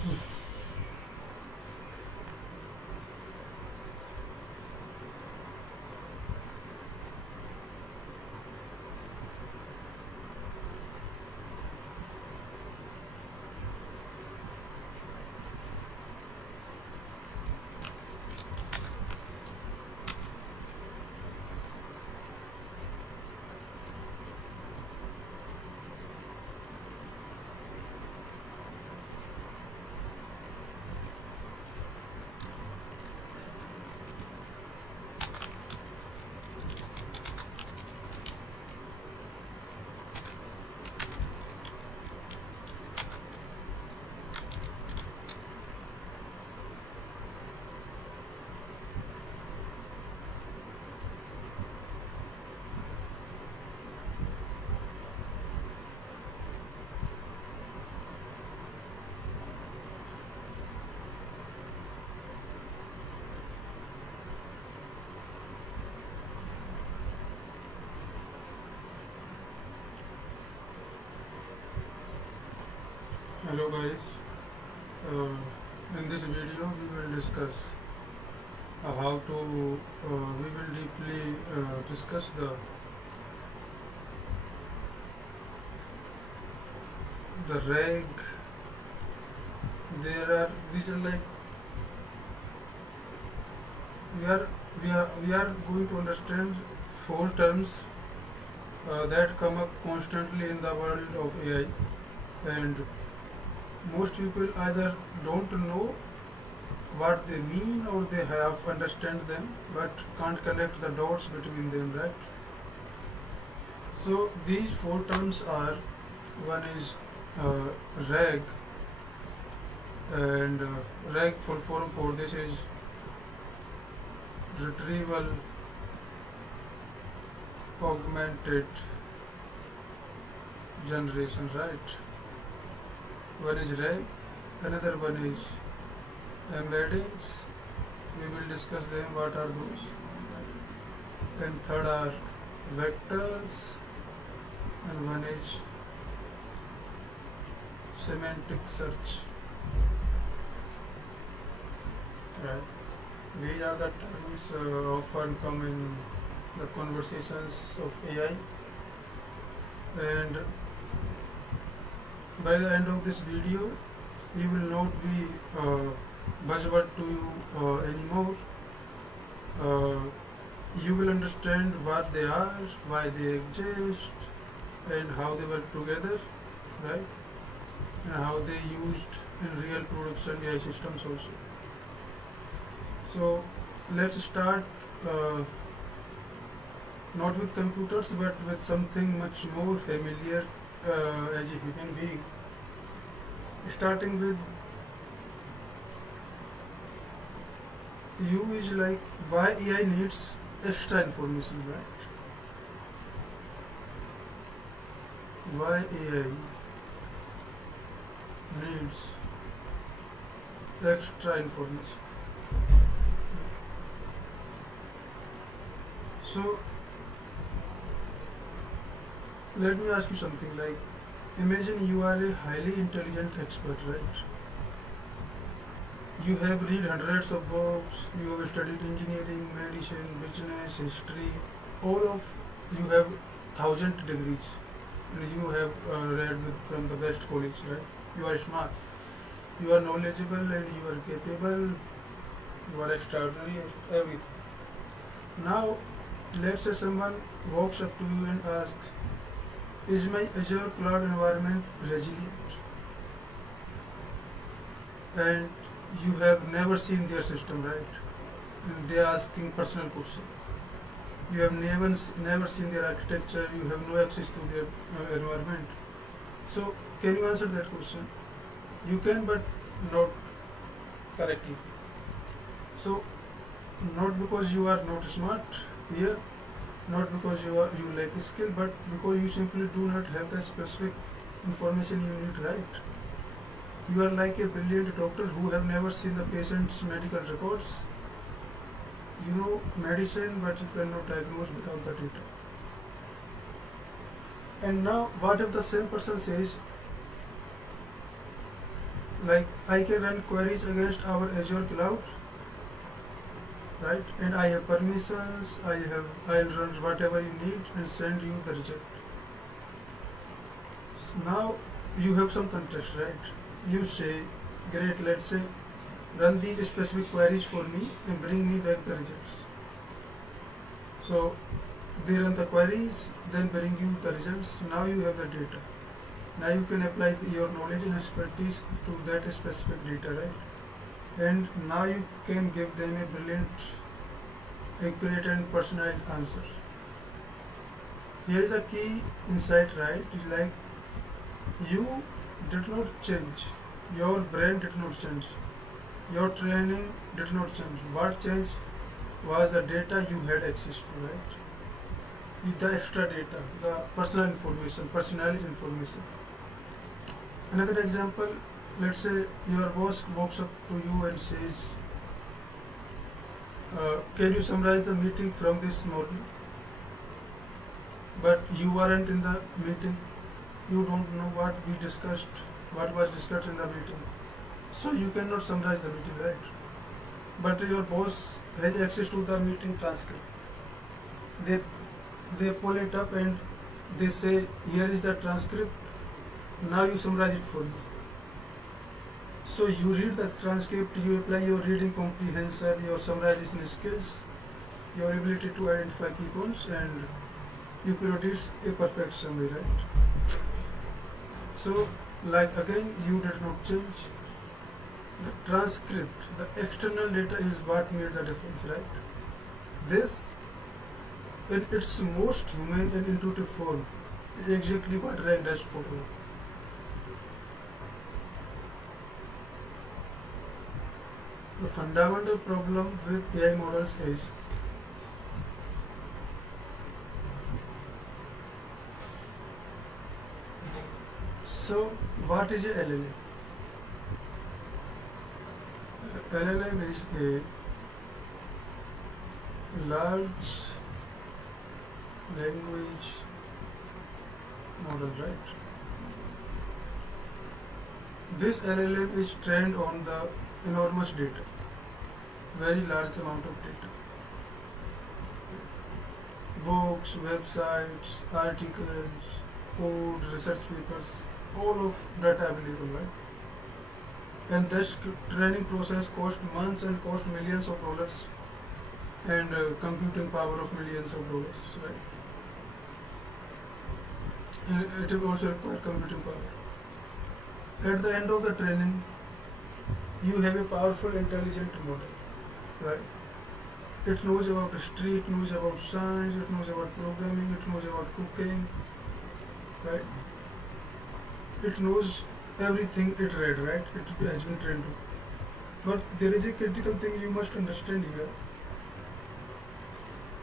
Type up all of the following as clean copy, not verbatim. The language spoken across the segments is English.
Hello guys, in this video we will discuss how to we will deeply discuss the reg. These are like we are going to understand four terms that come up constantly in the world of AI, and most people either don't know what they mean or they have understand them but can't connect the dots between them, right? So these four terms are, one is reg, and reg full form for this is retrieval augmented generation, right? One is reg, another one is embeddings. We will discuss them, what are those. And third are vectors, and one is semantic search, right? These are the terms often come in the conversations of AI, and by the end of this video you will not be buzzword to you anymore. You will understand what they are, why they exist, and how they work together, right? And how they used in real production AI systems also. So let's start not with computers but with something much more familiar as a human being, starting with you is like why AI needs extra information, right? Why AI needs extra information. So let me ask you something, like imagine you are a highly intelligent expert, right? You have read hundreds of books, you have studied engineering, medicine, business, history, all of you have 1,000 degrees, and you have read from the best college, right? You are smart, you are knowledgeable, and you are capable, you are extraordinary, everything. Now, let's say someone walks up to you and asks, is my Azure cloud environment resilient? And you have never seen their system, right? And they are asking personal question. You have never seen their architecture. You have no access to their environment. So can you answer that question? You can, but not correctly. So not because you are not smart here, not because you lack skill, but because you simply do not have the specific information you need, right? You are like a brilliant doctor who have never seen the patient's medical records. You know medicine, but you cannot diagnose without the data. And now, what if the same person says, Like I can run queries against our Azure cloud, right? And I have permissions. I'll run whatever you need and send you the result. Now you have some context, right? You say, great. Let's say run these specific queries for me and bring me back the results. So they run the queries, then bring you the results. Now you have the data. Now you can apply your knowledge and expertise to that specific data, right? And now you can give them a brilliant, accurate and personalized answer. Here is a key insight, right? It's like you did not change. Your brain did not change. Your training did not change. What changed was the data you had access to, right? With the extra data, the personal information, personalized information. Another example, let's say your boss walks up to you and says, can you summarize the meeting from this morning? But you weren't in the meeting. You don't know what we discussed, what was discussed in the meeting. So you cannot summarize the meeting, right? But your boss has access to the meeting transcript. They pull it up and they say, here is the transcript. Now you summarize it for me. So you read the transcript, you apply your reading comprehension, your summarization skills, your ability to identify key points, and you produce a perfect summary, right? So, like again, you did not change. The transcript, the external data is what made the difference, right? This, in its most human and intuitive form, is exactly what RAG does for you. The fundamental problem with AI models is so what is a LLM? LLM is a large language model, right? This LLM is trained on the enormous data, very large amount of data. Books, websites, articles, code, research papers, all of that available, right? And this training process cost months and cost millions of dollars and computing power of millions of dollars, right? And it will also require computing power. At the end of the training, you have a powerful, intelligent model, right? It knows about history, it knows about science, it knows about programming, it knows about cooking, right? It knows everything it read, right? It has been trained to. But there is a critical thing you must understand here.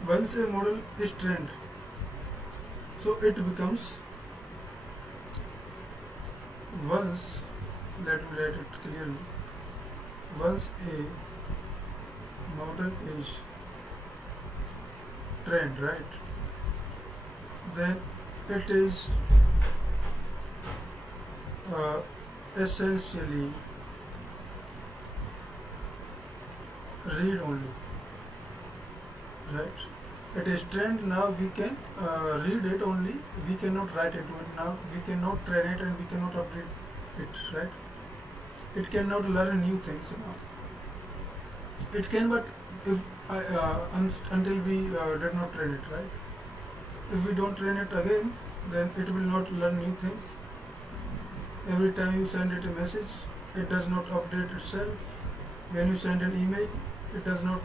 Once a model is trained, so it becomes once, let me write it clearly, once a model is trained, right, then it is essentially read only, right? It is trained, now we can read it only, we cannot write it, now we cannot train it and we cannot update it, right? It cannot learn new things now. It can, but if until we did not train it, right? If we don't train it again, then it will not learn new things. Every time you send it a message, it does not update itself. When you send an email, it does not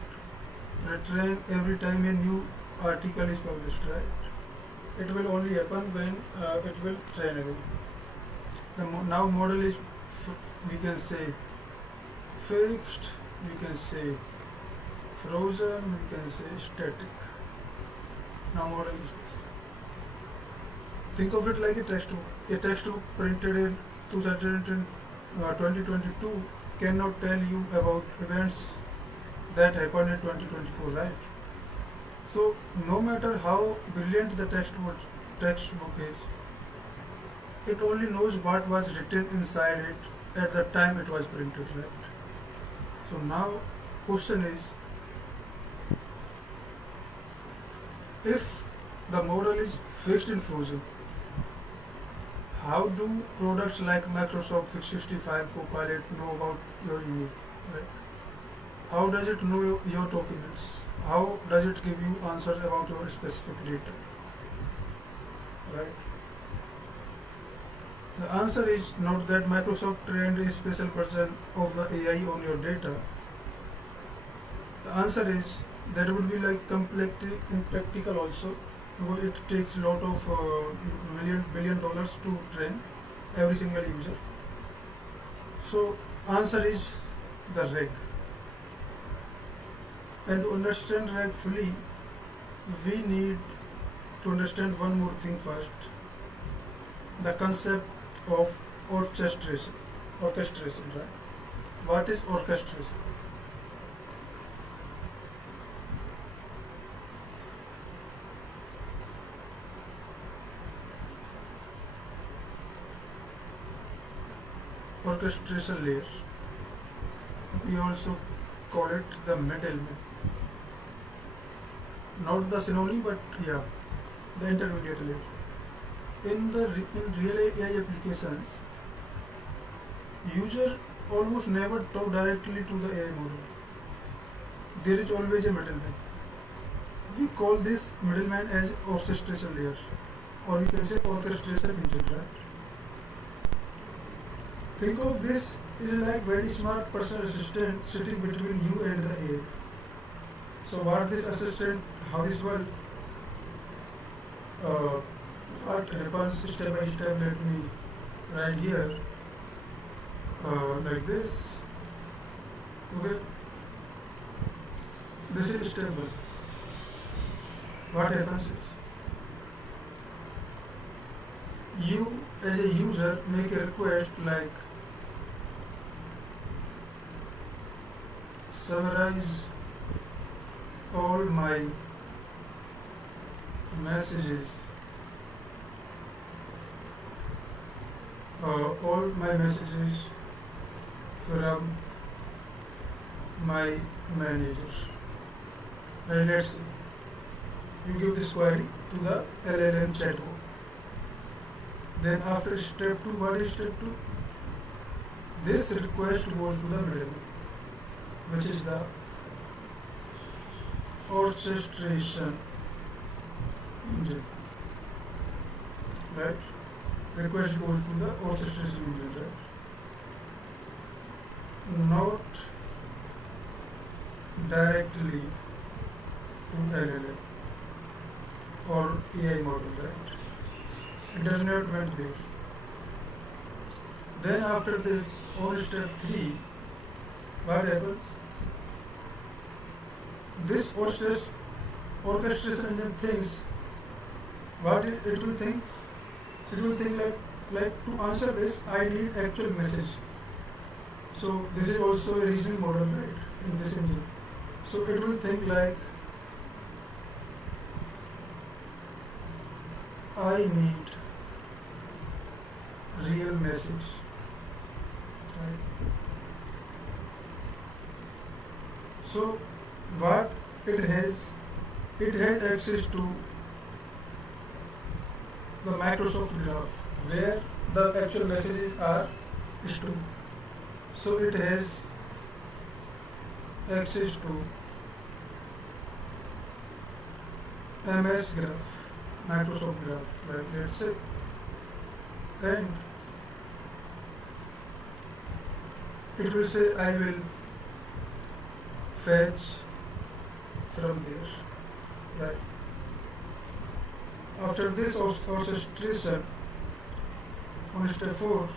retrain every time a new article is published, right? It will only happen when it will train again. The now model is, we can say, fixed, we can say frozen, we can say static. Now model is this. Think of it like a textbook. A textbook printed in 2022 cannot tell you about events that happened in 2024, right? So no matter how brilliant the textbook is, it only knows what was written inside it at the time it was printed, right? So now question is, if the model is fixed in frozen, how do products like Microsoft 365 Copilot know about your email, right? How does it know your documents? How does it give you answers about your specific data, right? The answer is not that Microsoft trained a special version of the AI on your data. The answer is that would be like completely impractical also, because it takes a lot of billion dollars to train every single user. So answer is the RAG. And to understand RAG fully, we need to understand one more thing first: the concept of orchestration. Orchestration, right? What is orchestration? Orchestration layer, we also call it the middleman. Not the synonym, but yeah, the intermediate layer. In real AI applications, user almost never talk directly to the AI model. There is always a middleman. We call this middleman as orchestration layer, or you can say orchestration engine, right? Think of this is like very smart personal assistant sitting between you and the AI. So what this assistant, how this work, uh, what happens step by step, let me write here, like this. Okay, this is step 1. What happens is, you as a user make a request like summarize all my messages, from my manager. And let's see, you give this query to the LLM chatbot. Then after step 2, what is step 2? This request goes to the middleman, which is the orchestration engine, right? Request goes to the orchestration engine, right? Not directly to LLM or AI model, right? It does not went there. Then after this, on step 3, what happens? This orchestration engine thinks, what it will think? It will think like to answer this, I need actual message. So this is also a reasoning model, right, in this engine. So it will think like, I need real message, right? So what it has access to the Microsoft Graph, where the actual messages are stored. So it has access to MS Graph, Microsoft Graph, right? Let's say, and it will say, I will fetch from there, right? After this orchestration, on step 4,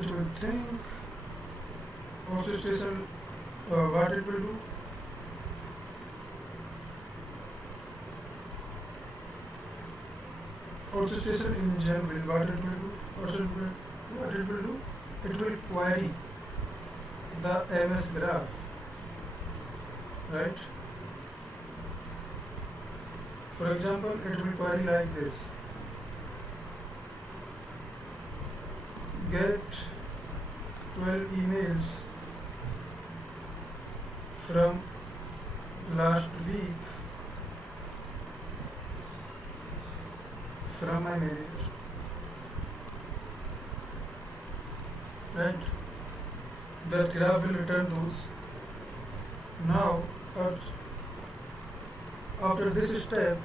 it will think orchestration, what it will do. Orchestration engine will, what it will do. What it will do? It will query the MS Graph, right? For example, it will query like this: get 12 emails from last week from my manager. Right? That graph will return those. Now, after this step,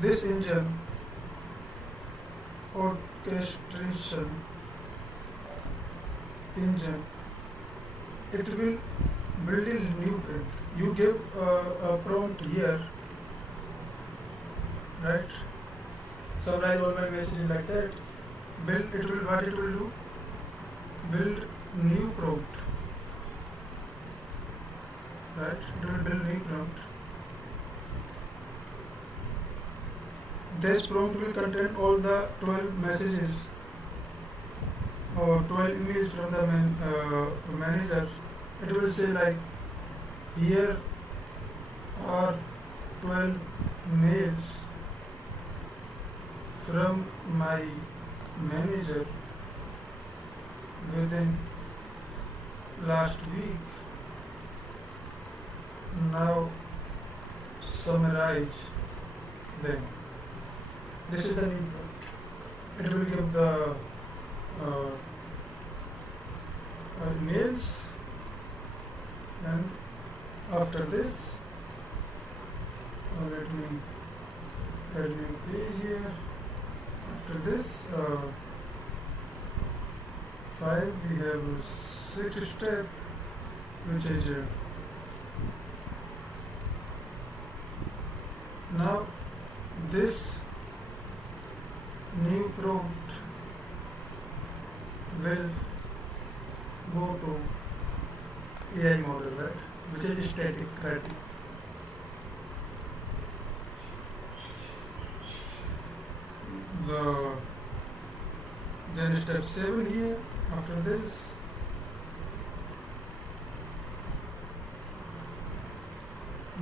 this engine orchestration engine, it will build a new print. You give a prompt here, right? Summarize all my messages like that. What it will do? Build new prompt, right? It will build new prompt. This prompt will contain all the 12 messages or 12 emails from the manager. It will say like, here are 12 mails from my manager within last week. Now summarize them. This is the new prompt. It will give the mails, and after this, let me add new page here. After this, 5, we have 6 step, which is now this new prompt will go to AI model, right, which is static, right? Then step 7 here. After this,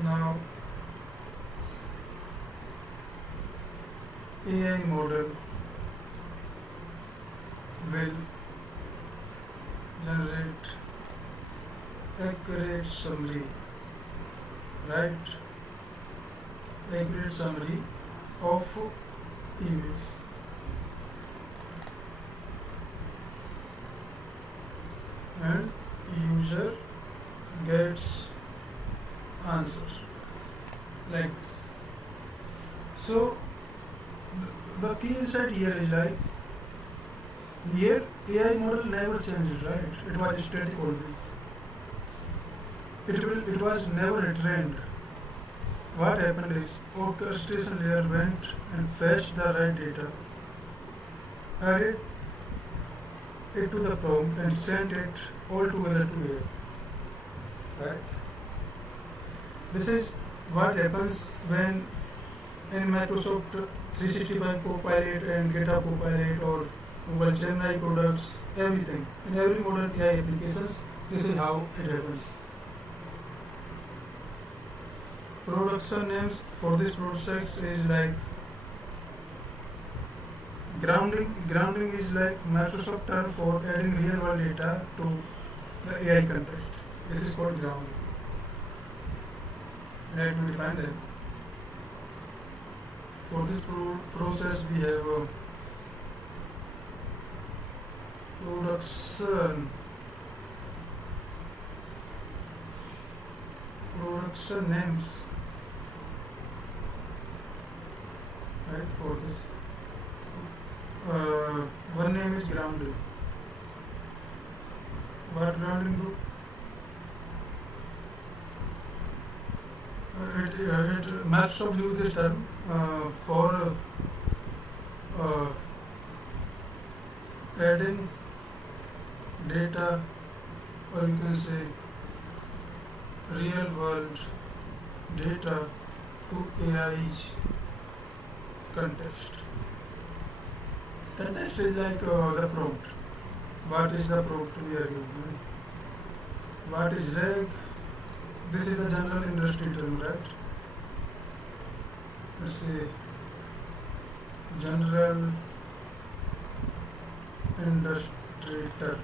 now AI model will generate accurate summary, right? Accurate summary of emails. And user gets answer like this. So the key insight here is like, here AI model never changes, right? It was static always. It was never retrained. What happened is orchestration layer went and fetched the right data, added it to the prompt and sent it all together to AI. Right? This is what happens when in Microsoft 365 Copilot and GitHub Copilot or Google Gemini products, everything, in every modern AI applications, this is how it happens. Production names for this process is like grounding. Grounding is like Microsoft term for adding real world data to the AI context. This is called grounding. Let me define that. For this process we have production names, right? For this one name is grounding. What grounding do? Microsoft use this term for adding data, or you can say real world data to AI's context. Context is like the prompt. What is the prompt we are giving? What is RAG? This is the general industry term, right? let's say general industry term.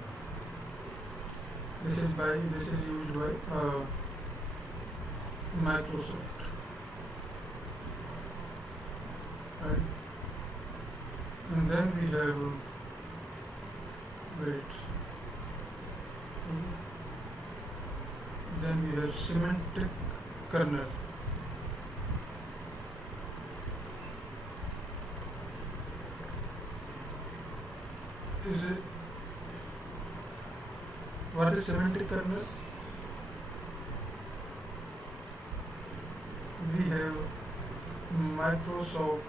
This is used by Microsoft, right? And then we have wait. Then we have semantic kernel. Is it what is semantic kernel? We have Microsoft.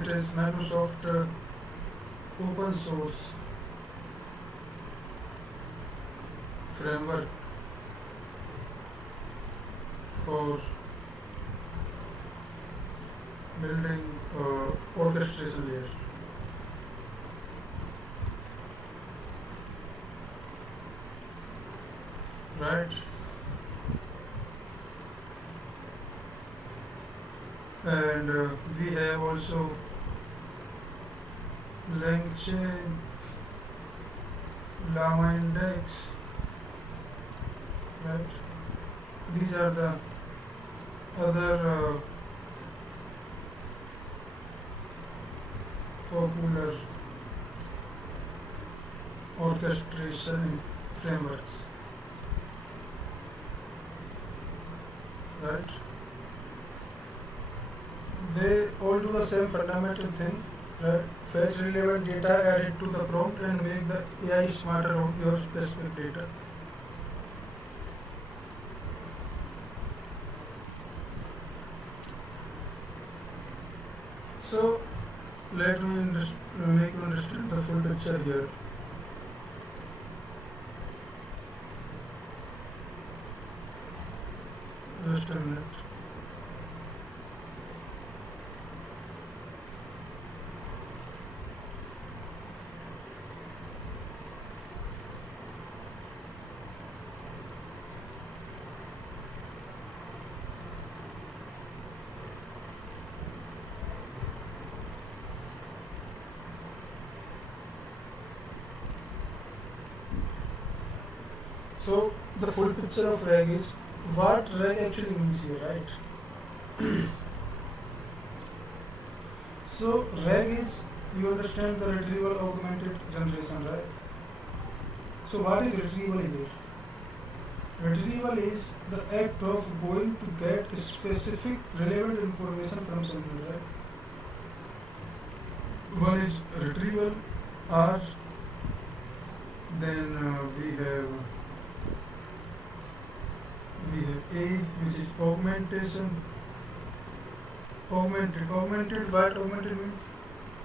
It is Microsoft open source framework for building orchestration layer. Right? And we have also LangChain, Llama Index, right? These are the other popular orchestration frameworks, right? They all do the same fundamental thing, right? Fetch relevant data, add it to the prompt, and make the AI smarter on your specific data. So let me make you understand the full picture here. Just a minute. So the full picture of RAG is what RAG actually means here, right? So RAG is, you understand, the retrieval augmented generation, right? So what is retrieval here? Retrieval is the act of going to get specific relevant information from somewhere, right? One is retrieval, R, then we have A, which is augmentation. Augmented, what augmented means?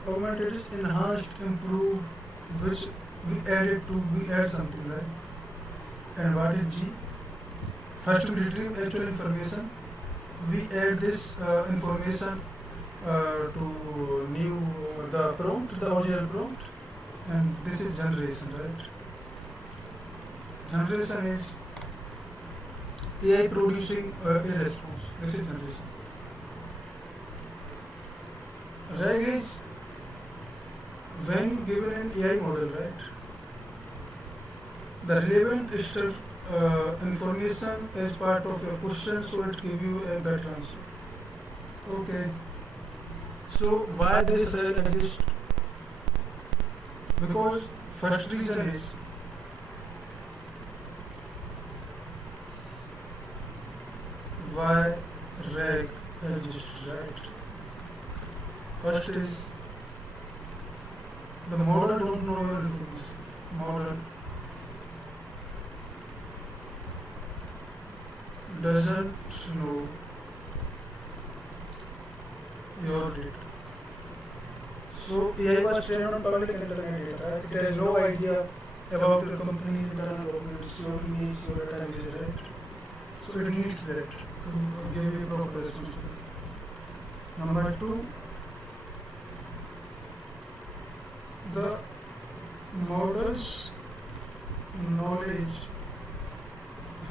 Augmented is enhanced, improved, which we add something, right? And what is G? First we retrieve actual information, we add this information to the prompt, the original prompt, and this is generation, right? Generation is AI producing a response. This is generation. RAG is when you give an AI model, right? The relevant information as part of your question, so it give you a better answer. Okay. So why this RAG exists? Because first reason is why RAG exists, right? First is the model don't know your information. Model doesn't know your data. So AI was trained on public and internet data. It has no idea about your company's internal documents, your image, your data, right? So it needs that to give you proper response. Number two, the model's knowledge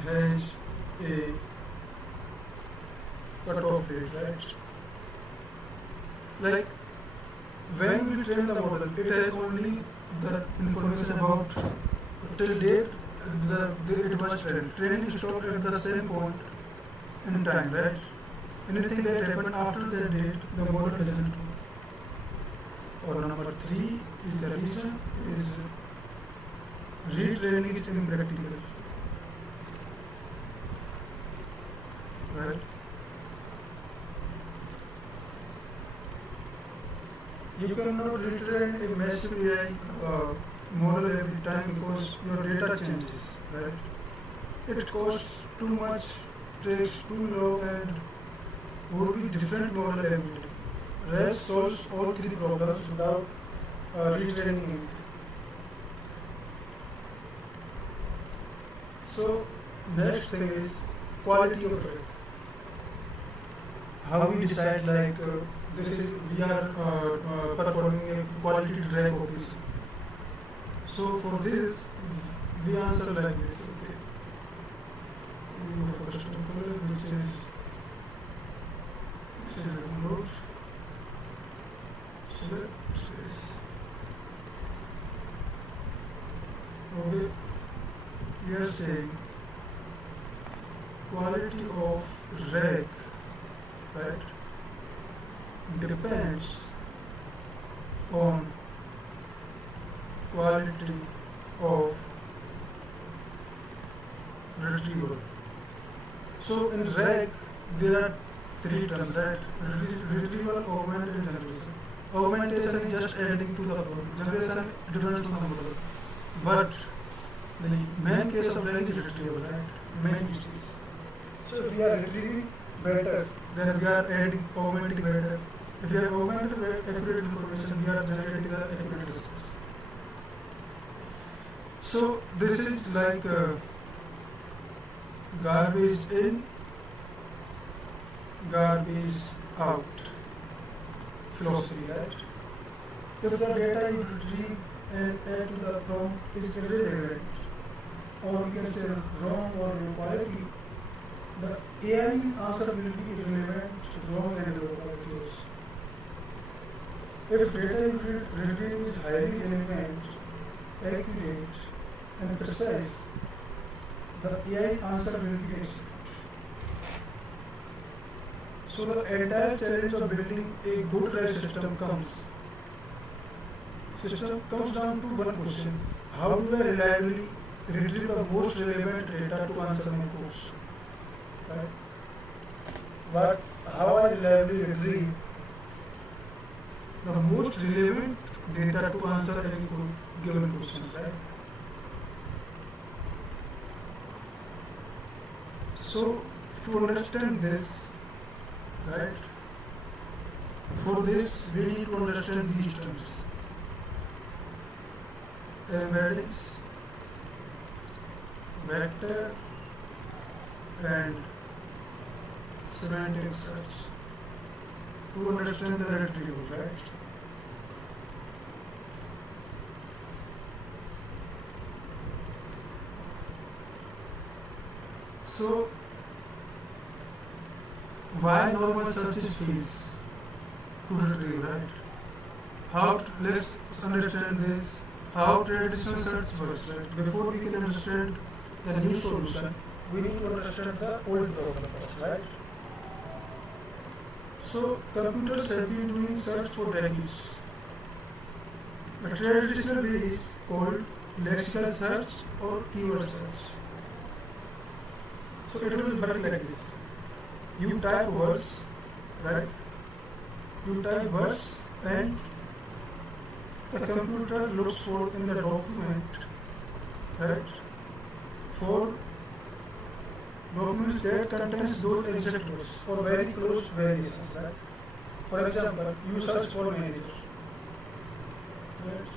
has a cutoff date, right? Like when we train the model, it has only the information about till date it was trained. Training stopped at the same point in time, right? Anything that happened after that date, the model doesn't know. Or number three is the reason is retraining is impractical, right? You cannot retrain a massive AI model every time because your data changes, right? It costs too much, takes too long, and would be different model every day. RAS solves all three problems without retraining anything. So next thing is quality of RAG. How we decide like this is we are performing a quality RAG operation. So for this we answer like this. Okay, we go for custom color, which is this is remote. So that says okay. We are saying quality of RAG, right, depends on quality of retrieval. So in RAG there are three terms, right? Retrieval, augment, and generation. Augmentation is just adding to the problem. Generation depends on the model. But the main case of RAG is retrieval, right? Main use case. So if we are retrieving better, then we are adding augmenting better. If we are augmenting accurate information, we are generating the accurate response. So this is like garbage in, garbage out philosophy, right? If the data you retrieve and add to the prompt is irrelevant, or we can say wrong or low quality, the AI's answer will be irrelevant, wrong, and low quality also. If data you retrieve is highly relevant, accurate, and precise, the AI answer will be excellent. So the entire challenge of building a good RAG system comes down to one question: how do I reliably retrieve the most relevant data to answer my question? Right? But how I reliably retrieve the most relevant data to answer any given question, right? So to understand this, right, for this we need to understand these terms: embeddings, vector, and semantic search to understand the retrieval, right? So why normal searches fails to retrieve, right? Let's understand this, how traditional search works, right? Before we can understand the new solution, we need to understand the old problem first, right? So computers have been doing search for decades. The traditional way is called lexical search or keyword search. So it will work like this. You type words, right? You type words and the computer looks for in the document, right? For documents that contains those exact words or very close variations, right? For example, you search for manager, right?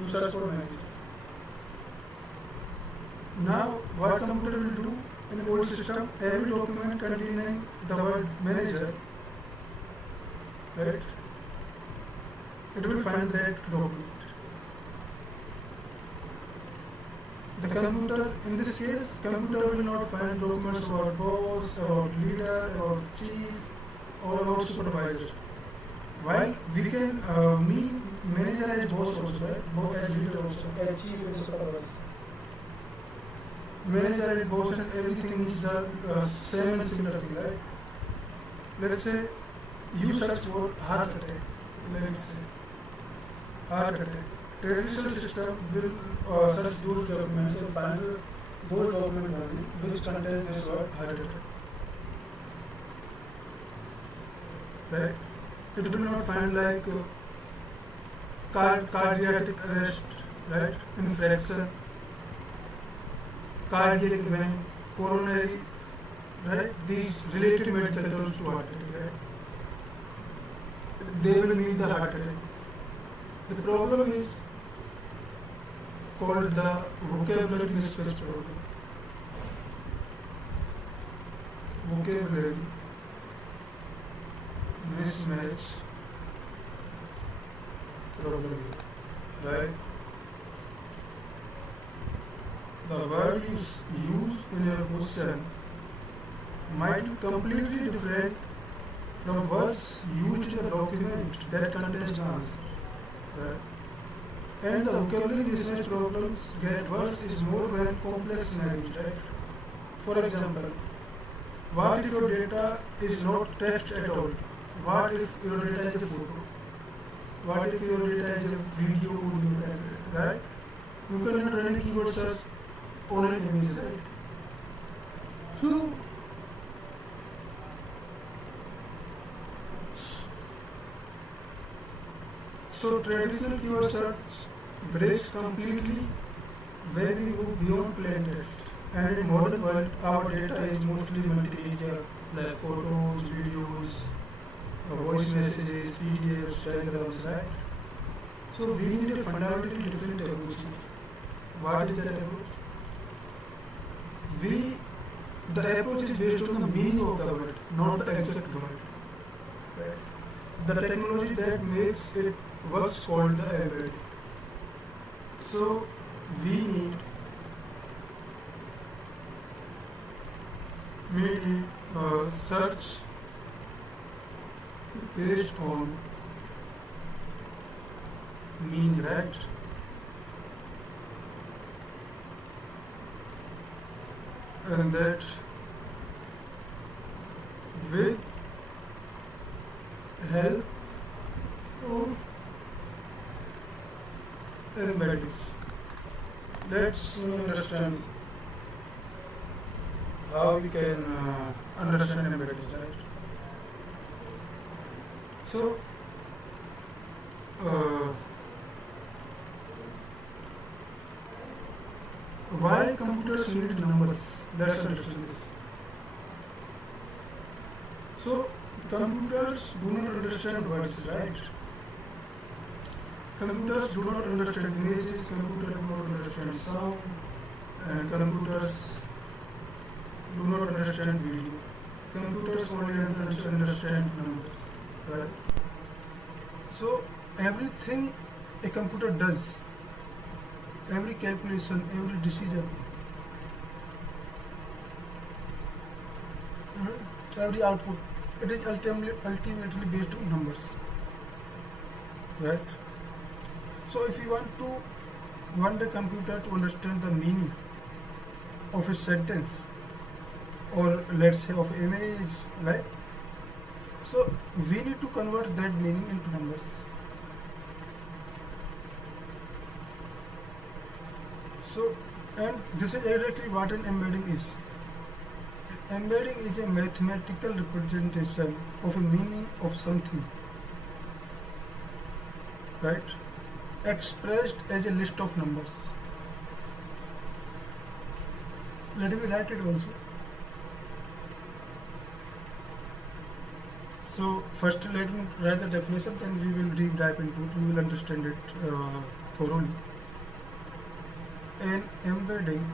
You search for manager. Now, what computer will do in the old system, every document containing the word manager, right? It will find that document. The computer, in this case, computer will not find documents about boss, about leader, about chief, or about supervisor. While we can mean manager as boss also, right? Both as leader also, as chief and supervisor. Manager and boss and everything is the same and similar thing, right? Let's say you search for heart attack. Let's say heart attack. Traditional system will search those documents and find those documents only which contain this word heart attack. Right? It will not find like cardiac arrest, right? Infraction, cardiac event, coronary, right? These related medical terms to heart attack, right? They will mean the heart attack. The problem is called the vocabulary mismatch problem. Vocabulary mismatch problem, right? The word you use in your question might be completely different from words used in the document that contains the answer, right? And the vocabulary mismatch problems get worse is more when complex scenarios, right? For example, what if your data is not text at all? What if your data is a photo? What if your data is a video, right? You cannot run a keyword search on an image, right? So traditional keyword search breaks completely where we move beyond plain text. And in modern world, our data is mostly multimedia, like photos, videos, voice messages, PDFs, diagrams, right? So we need a fundamentally different approach. What is that approach? The approach is based on the meaning of the word, not the exact word. Right? The technology that makes it works called the embedding. So we need search based on meaning, right? And that with help of embeddings. Let's understand how we can understand embeddings, right? So, why computers need numbers? Let's understand this. So, computers do not understand words, right? Computers do not understand images, computers do not understand sound, and computers do not understand video. Computers only understand numbers, right? So everything a computer does, every calculation, every decision, every output, it is ultimately based on numbers, right? So if you want the computer to understand the meaning of a sentence, or let's say of image, right? So we need to convert that meaning into numbers. So, and this is exactly what an embedding is. Embedding is a mathematical representation of a meaning of something, right? Expressed as a list of numbers. Let me write it also. So first let me write the definition, then we will deep dive into it, we will understand it thoroughly. An embedding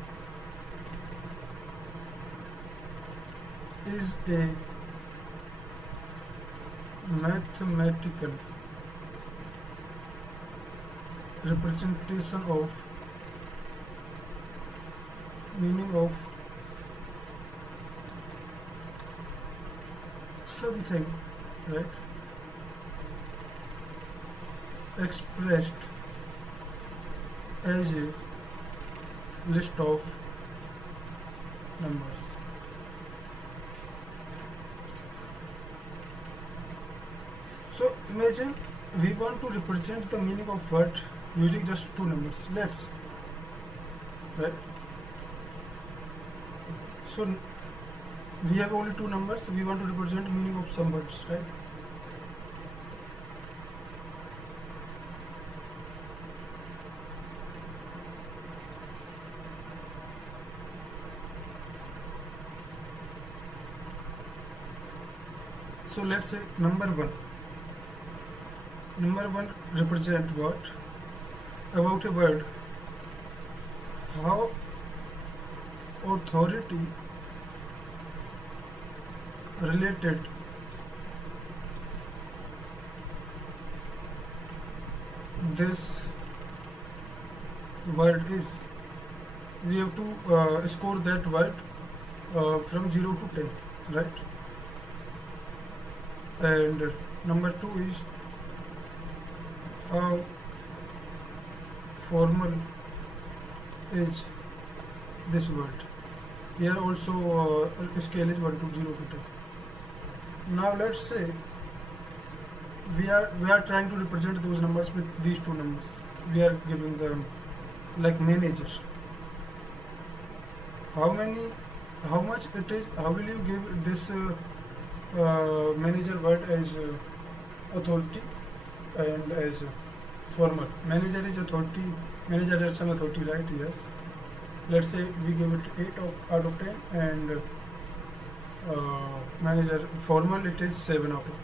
is a mathematical representation of meaning of something, right? expressed as a list of numbers. So imagine we want to represent the meaning of word using just two numbers. Let's, right? So we have only two numbers. We want to represent meaning of some words, right? So let's say number one. Number one represent what? About a word. How authority related this word is. We have to score that word from 0 to 10, right? And number two is how formal is this word. Here also scale is 1 to 0 to 10. Now let's say we are trying to represent those numbers with these two numbers. We are giving them like manager. How much it is? How will you give this manager word as authority and as formal? Manager is authority. Manager has some authority, right? Yes. Let's say we give it 8 out of 10, and manager formal it is 7 out of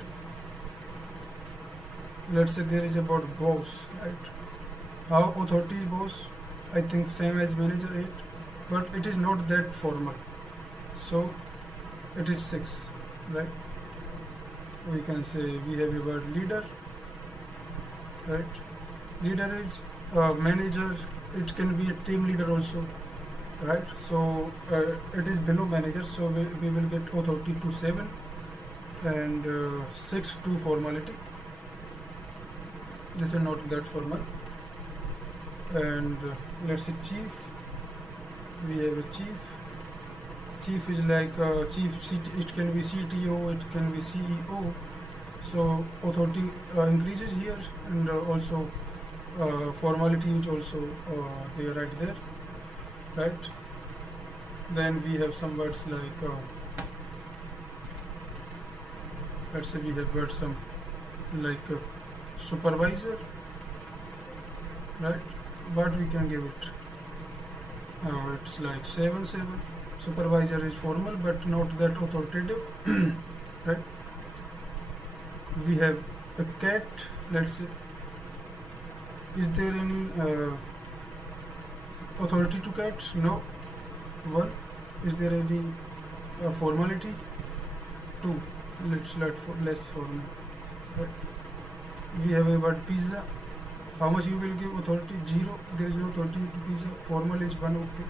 10. Let's say there is about boss, right? How authority is boss? I think same as manager 8, but it is not that formal, so it is 6, right? We can say we have a word leader, right? Leader is manager. It can be a team leader also, right? So it is below manager, so we will get authority to 7 and 6 to formality. This is not that formal. And let's say chief. We have a chief. Chief is like chief. It can be CTO. It can be CEO. So authority increases here, and also formality is also there, right there, right? Then we have some words like let's say we have words some like supervisor, right? What we can give it? It's like 7. Supervisor is formal but not that authoritative, right? We have a cat. Let's say, is there any authority to cat? No. 1. Is there any formality? 2. Let's let less formal, right? We have a word pizza. How much you will give authority? 0. There is no authority to pizza. Formal is 1. Okay,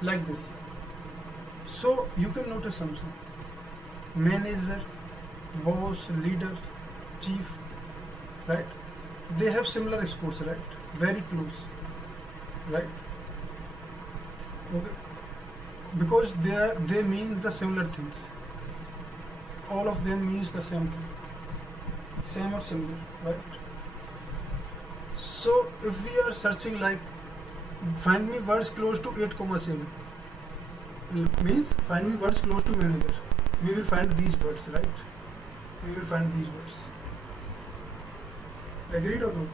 like this. So you can notice something. Manager, boss, leader, chief, right? They have similar scores, right? Very close, right? Okay, because they mean the similar things. All of them means the same thing, same or similar, right? So if we are searching like find me words close to 8,7, means find me words close to manager, we will find these words, right? We will find these words. Agreed or not?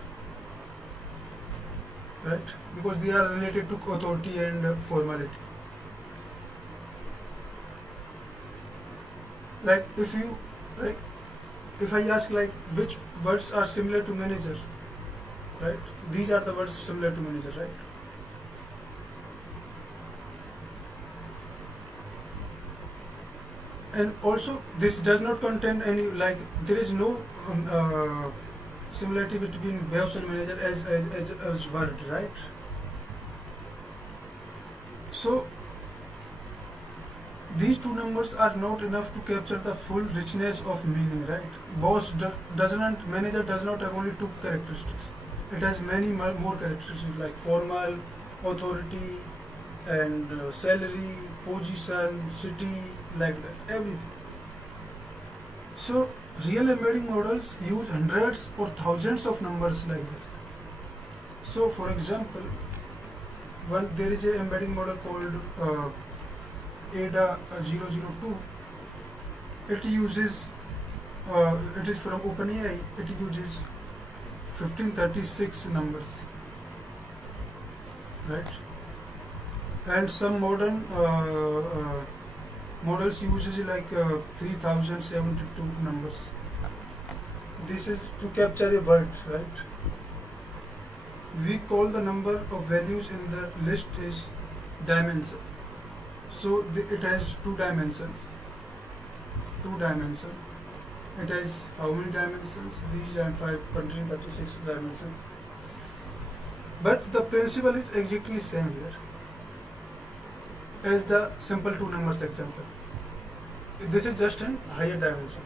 Right? Because they are related to authority and formality. Like if you, like if I ask like which words are similar to manager, right? These are the words similar to manager, right? And also this does not contain any, like there is no similarity between boss and manager as word, right? So These two numbers are not enough to capture the full richness of meaning, right? Manager does not have only two characteristics. It has many more characteristics like formal, authority, and salary, position, city, like that, everything. So real embedding models use hundreds or thousands of numbers like this. So for example, there is an embedding model called ADA 002. It uses, it is from OpenAI, it uses 1536 numbers, right? And some modern models uses like 3072 numbers. This is to capture a word, right? We call the number of values in the list is dimension. So it has two dimensions. It has how many dimensions? These are 536 dimensions. But the principle is exactly same here as the simple two numbers example. This is just in higher dimension.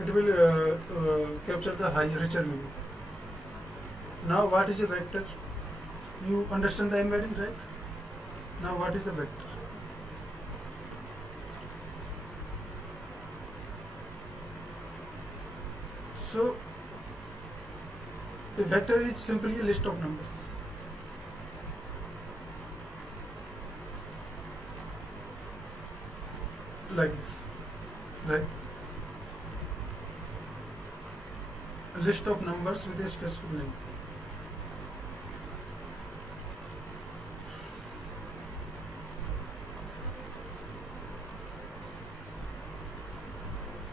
It will capture the higher, richer meaning. Now what is a vector? You understand the embedding, right? Now what is a vector? So a vector is simply a list of numbers. Like this, right? A list of numbers with a specific length.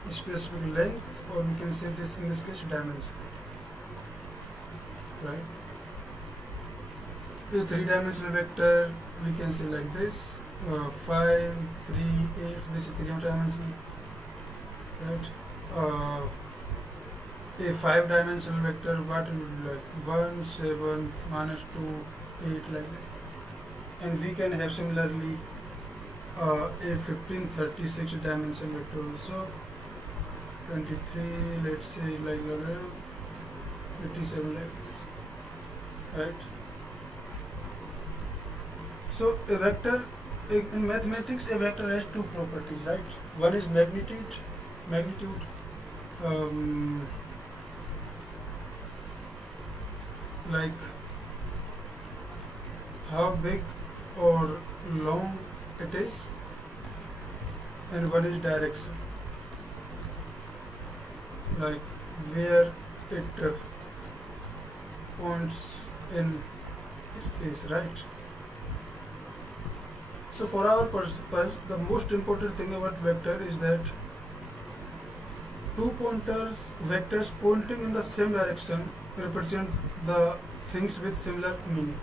Specific length, or we can say this in this case dimension, right? A three-dimensional vector we can say like this, 5, 3, 8. This is three-dimensional, right? A five-dimensional vector, what it will be like 1, 7, -2, 8, like this. And we can have similarly a 1536 dimensional vector also. 23, let's say like 87, like this, right? So a vector, in mathematics, a vector has two properties, right? One is magnitude, like how big or long it is, and one is direction, like where it points in space, right? So for our purpose, the most important thing about vector is that two vectors pointing in the same direction represent the things with similar meaning.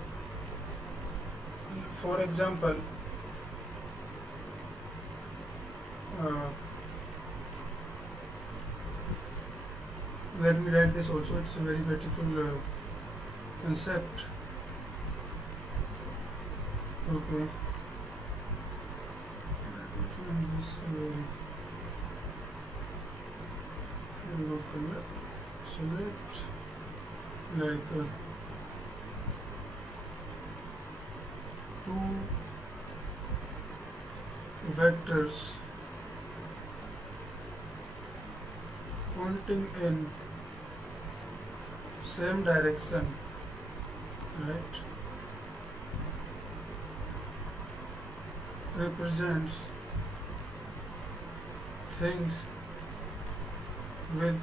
For example, let me write this also. It's a very beautiful concept. Okay. Let me find this yellow color. Select like two vectors pointing in same direction, right, represents things with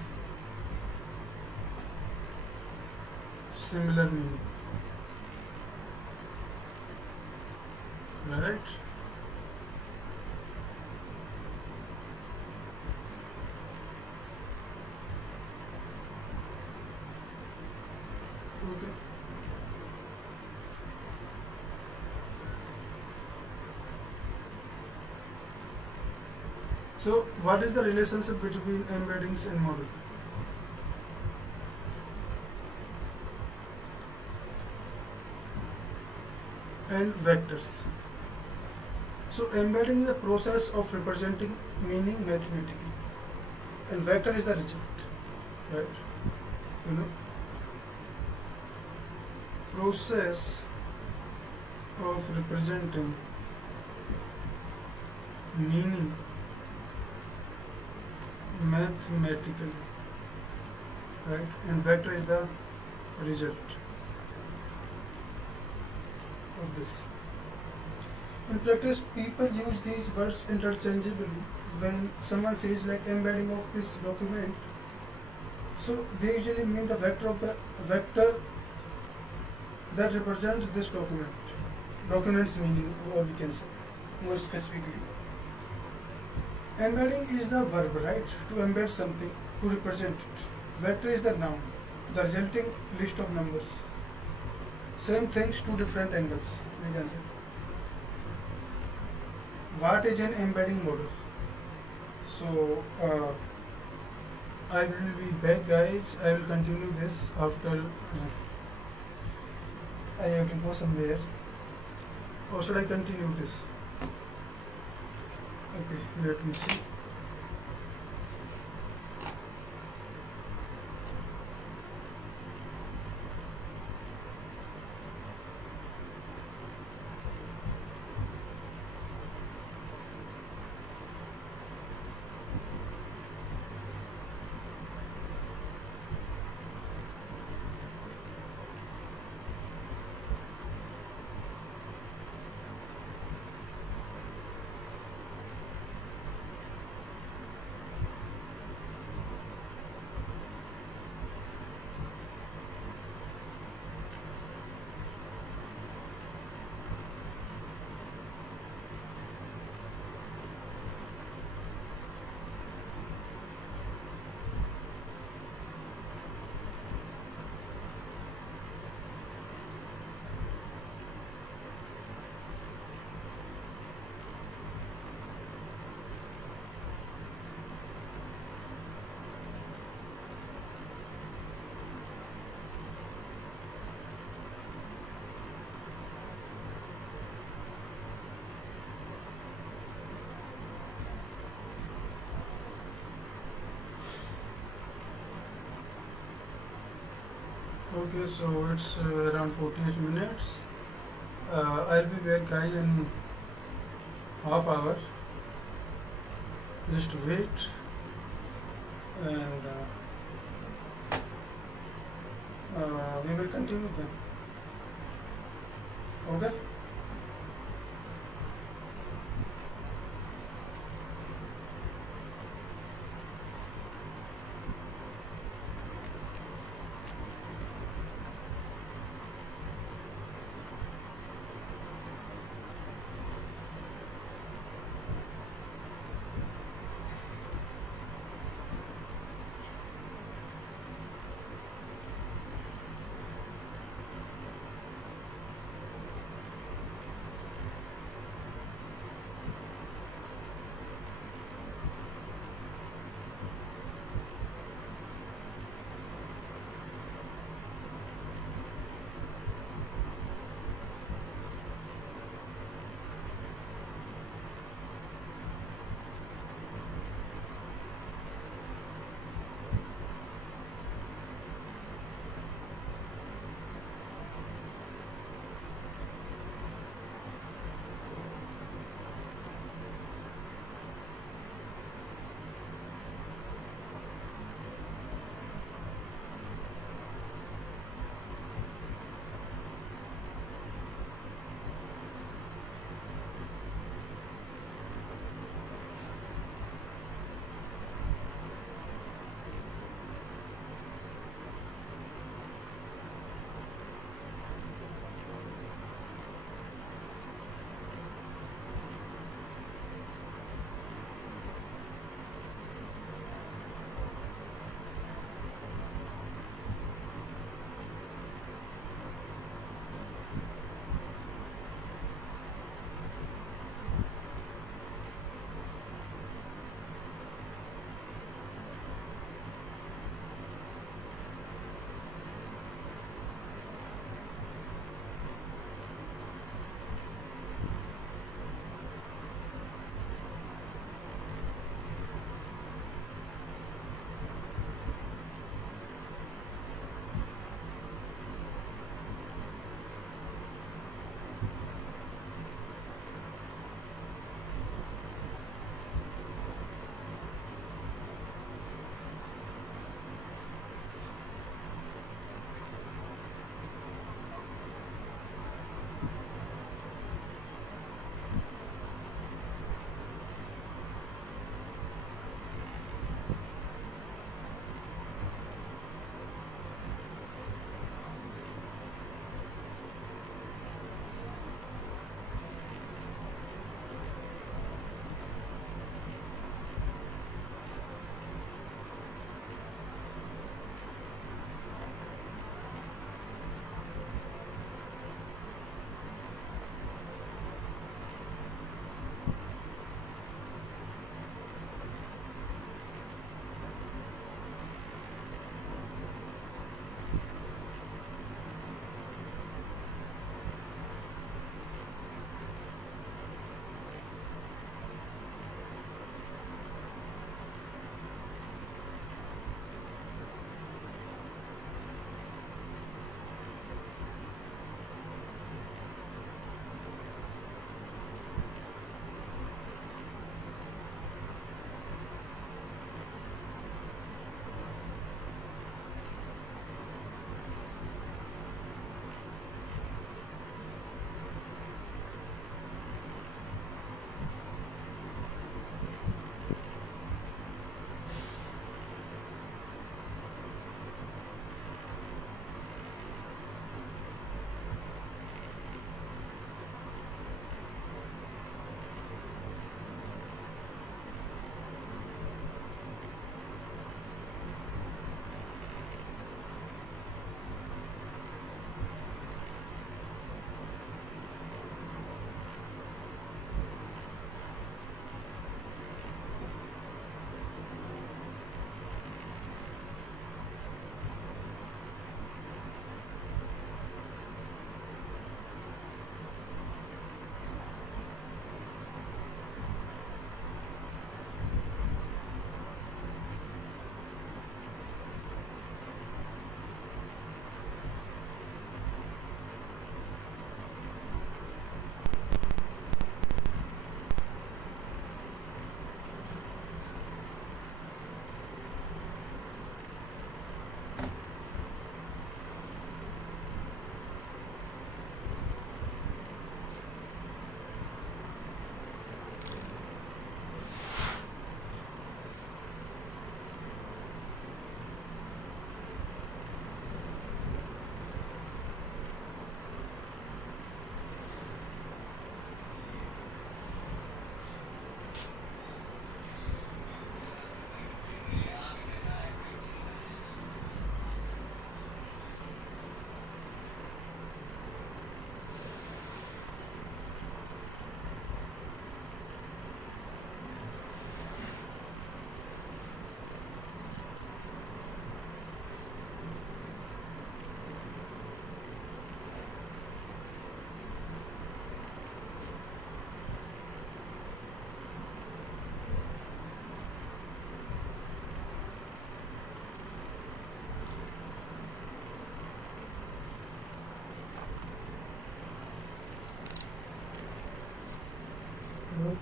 similar meaning, right? Okay. So what is the relationship between embeddings and model? And vectors. So embedding is the process of representing meaning mathematically, and vector is the result, right? You know, process of representing meaning mathematically, right? And vector is the result of this. In practice, people use these words interchangeably. When someone says like embedding of this document, so they usually mean the vector that represents this document's meaning, or we can say more specifically. Embedding is the verb, right? To embed something, to represent it. Vector is the noun, the resulting list of numbers. Same things, two different angles, we can say. What is an embedding model? So, I will be back, guys. I will continue this after I have to go somewhere. Or should I continue this? Okay, let me see. Okay, so it's around 48 minutes. I'll be back, guys, in half hour. Just wait, and we will continue then. Okay.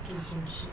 applications.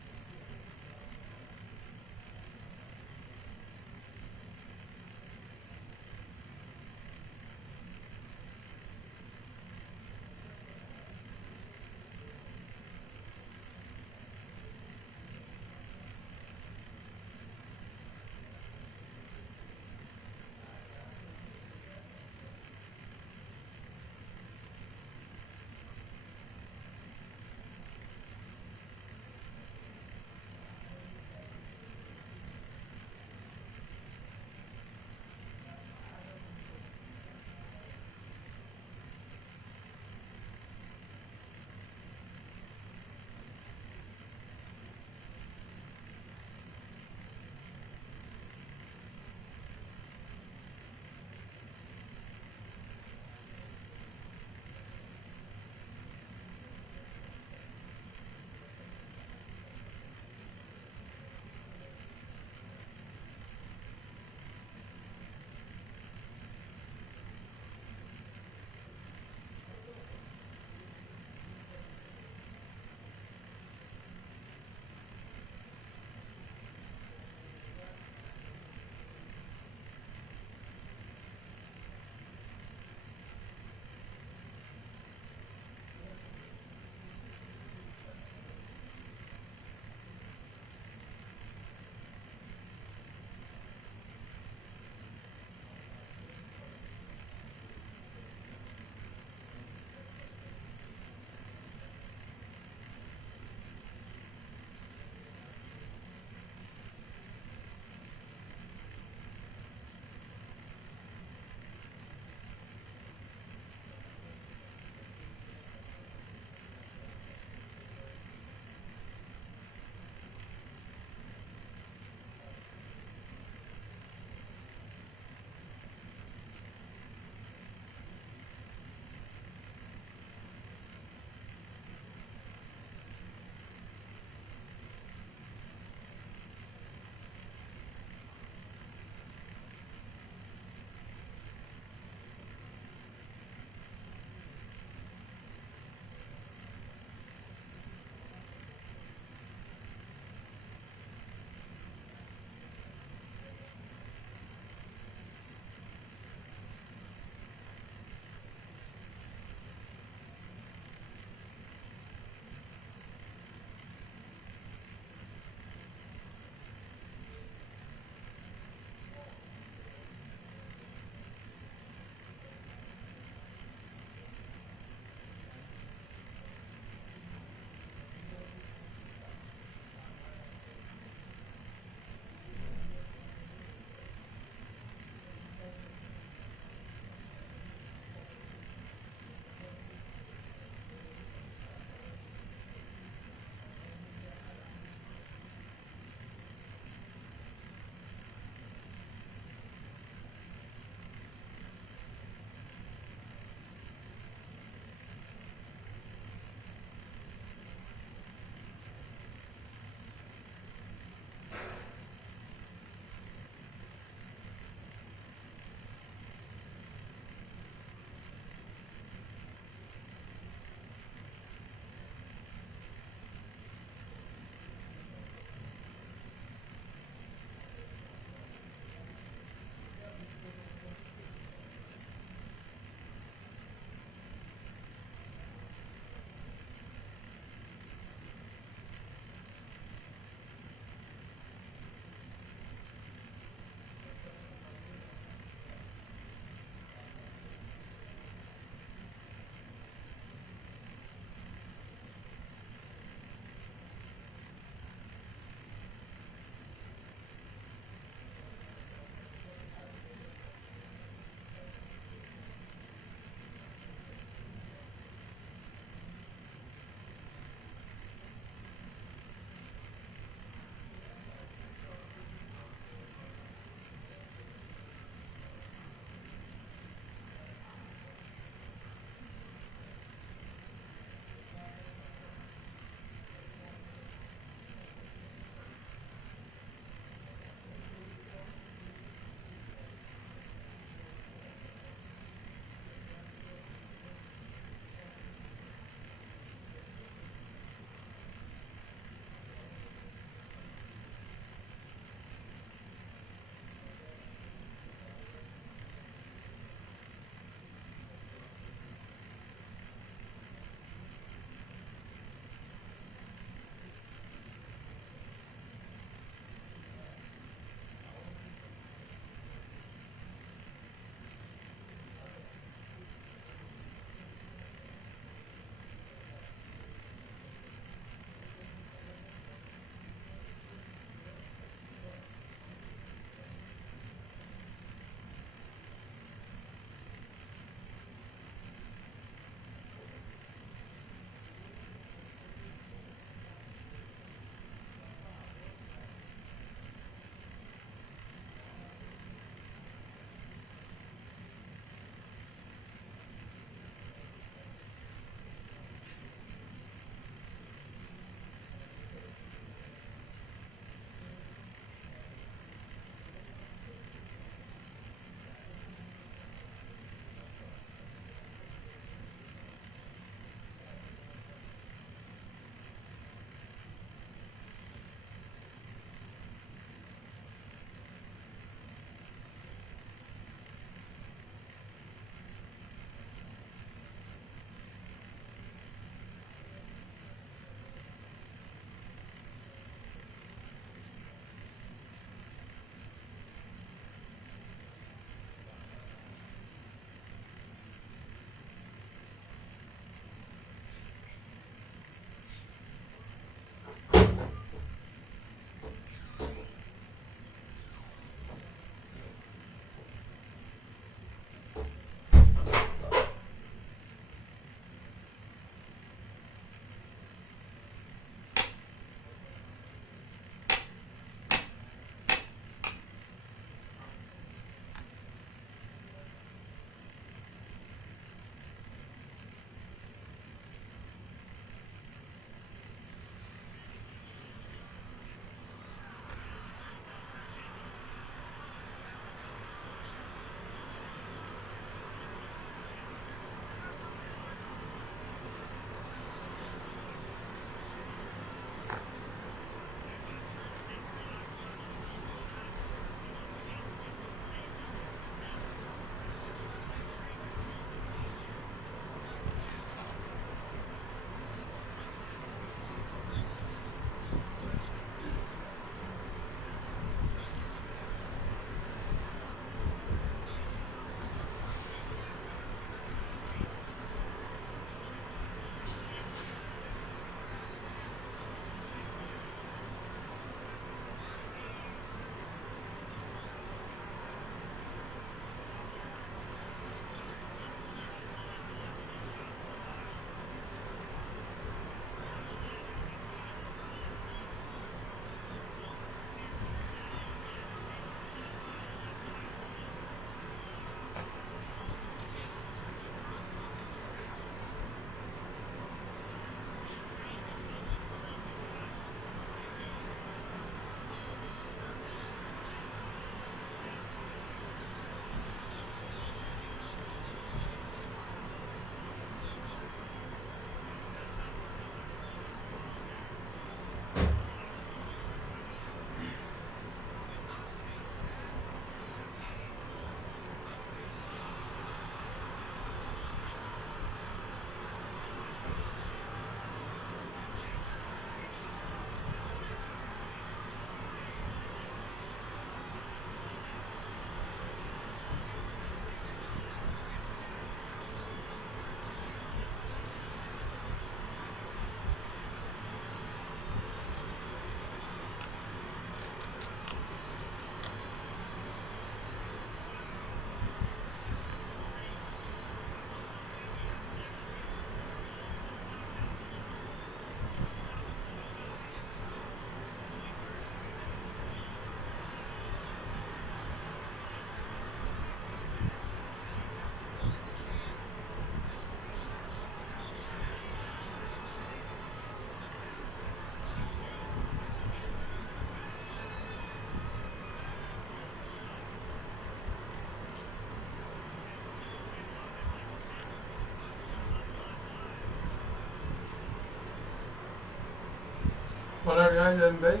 Alright guys, I'm back.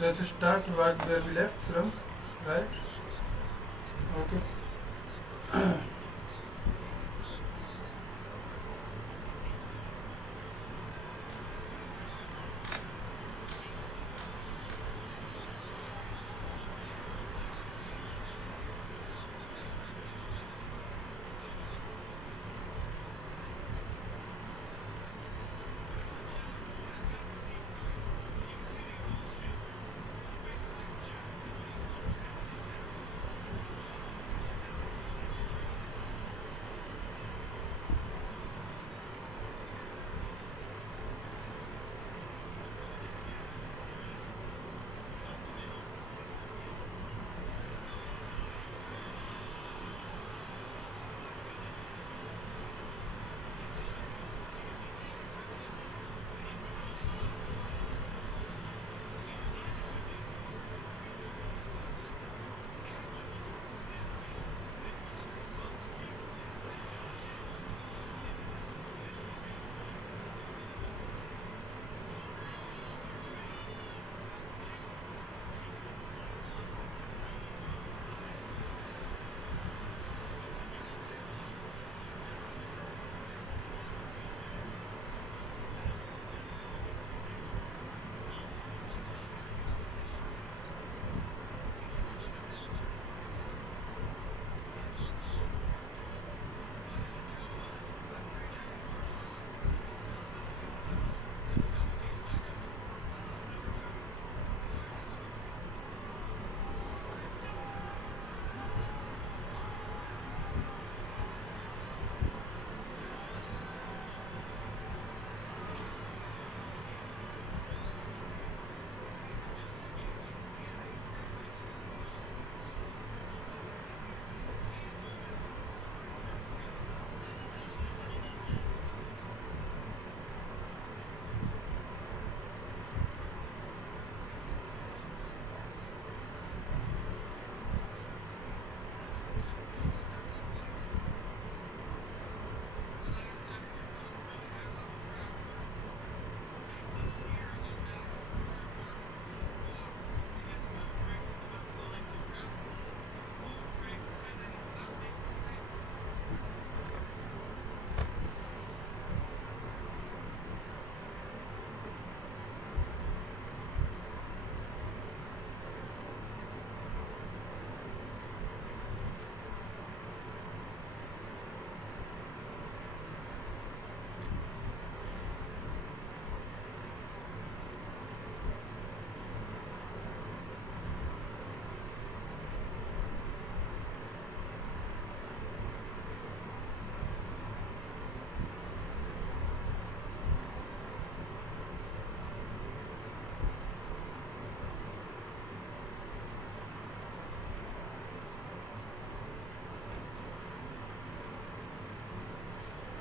Let's start right where we left from, right? Okay.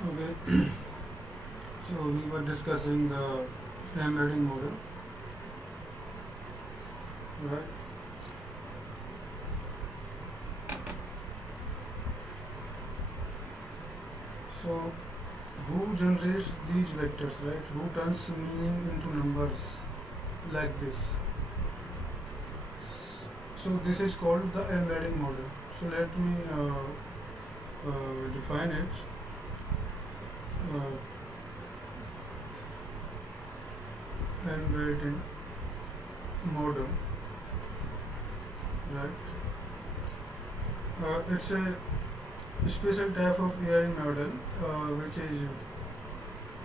Okay. So we were discussing the embedding model, right? So who generates these vectors, right? Who turns meaning into numbers like this? So this is called the embedding model. So let me define it. Uh, Embedding model, right? It's a special type of AI model which is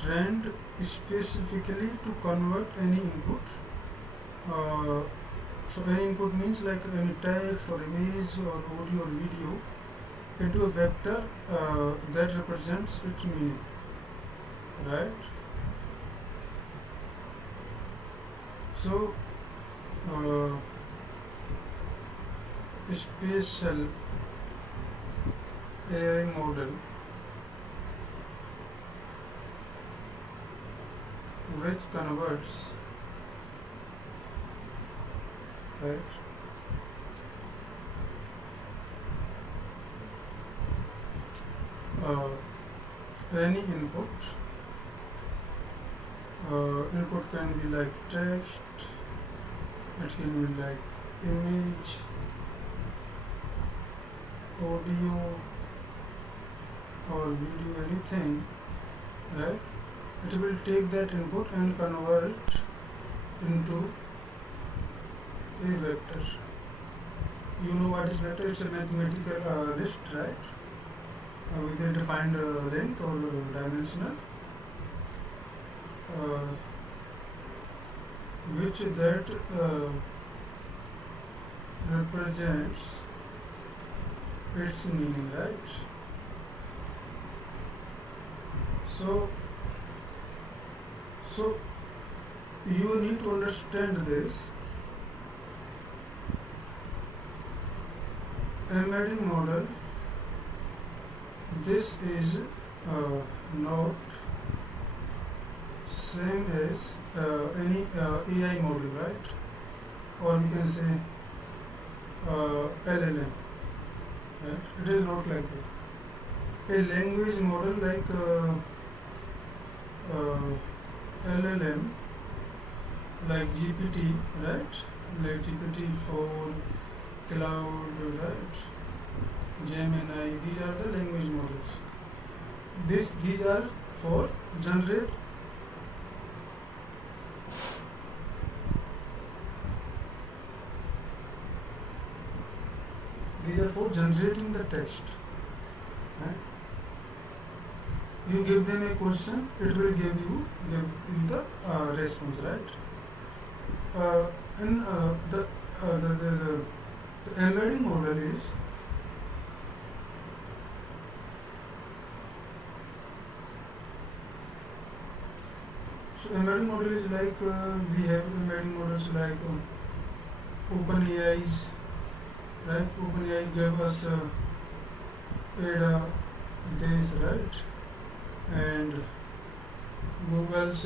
trained specifically to convert any input. Uh, so any input means like any text or image or audio or video into a vector that represents its meaning, right? So uh, special AI model which converts, right, any input Input can be like text, it can be like image, audio or video, anything, right? It will take that input and convert it into a vector. You know what is vector? It's a mathematical list, right? With a defined length or dimensional, which that represents its meaning, right? So you need to understand this. Embedding model, this is not same as any AI model, right? Or we can say LLM, right? It is not like that. A language model like LLM, like GPT, right? Like GPT for Cloud, right? Gemini, these are the language models. These are for generate generating the text. Right? You give them a question, it will give you the response, right? And the embedding model is embedding model is like we have embedding models like OpenAI's, right? OpenAI gave us Ada this, right? And Google has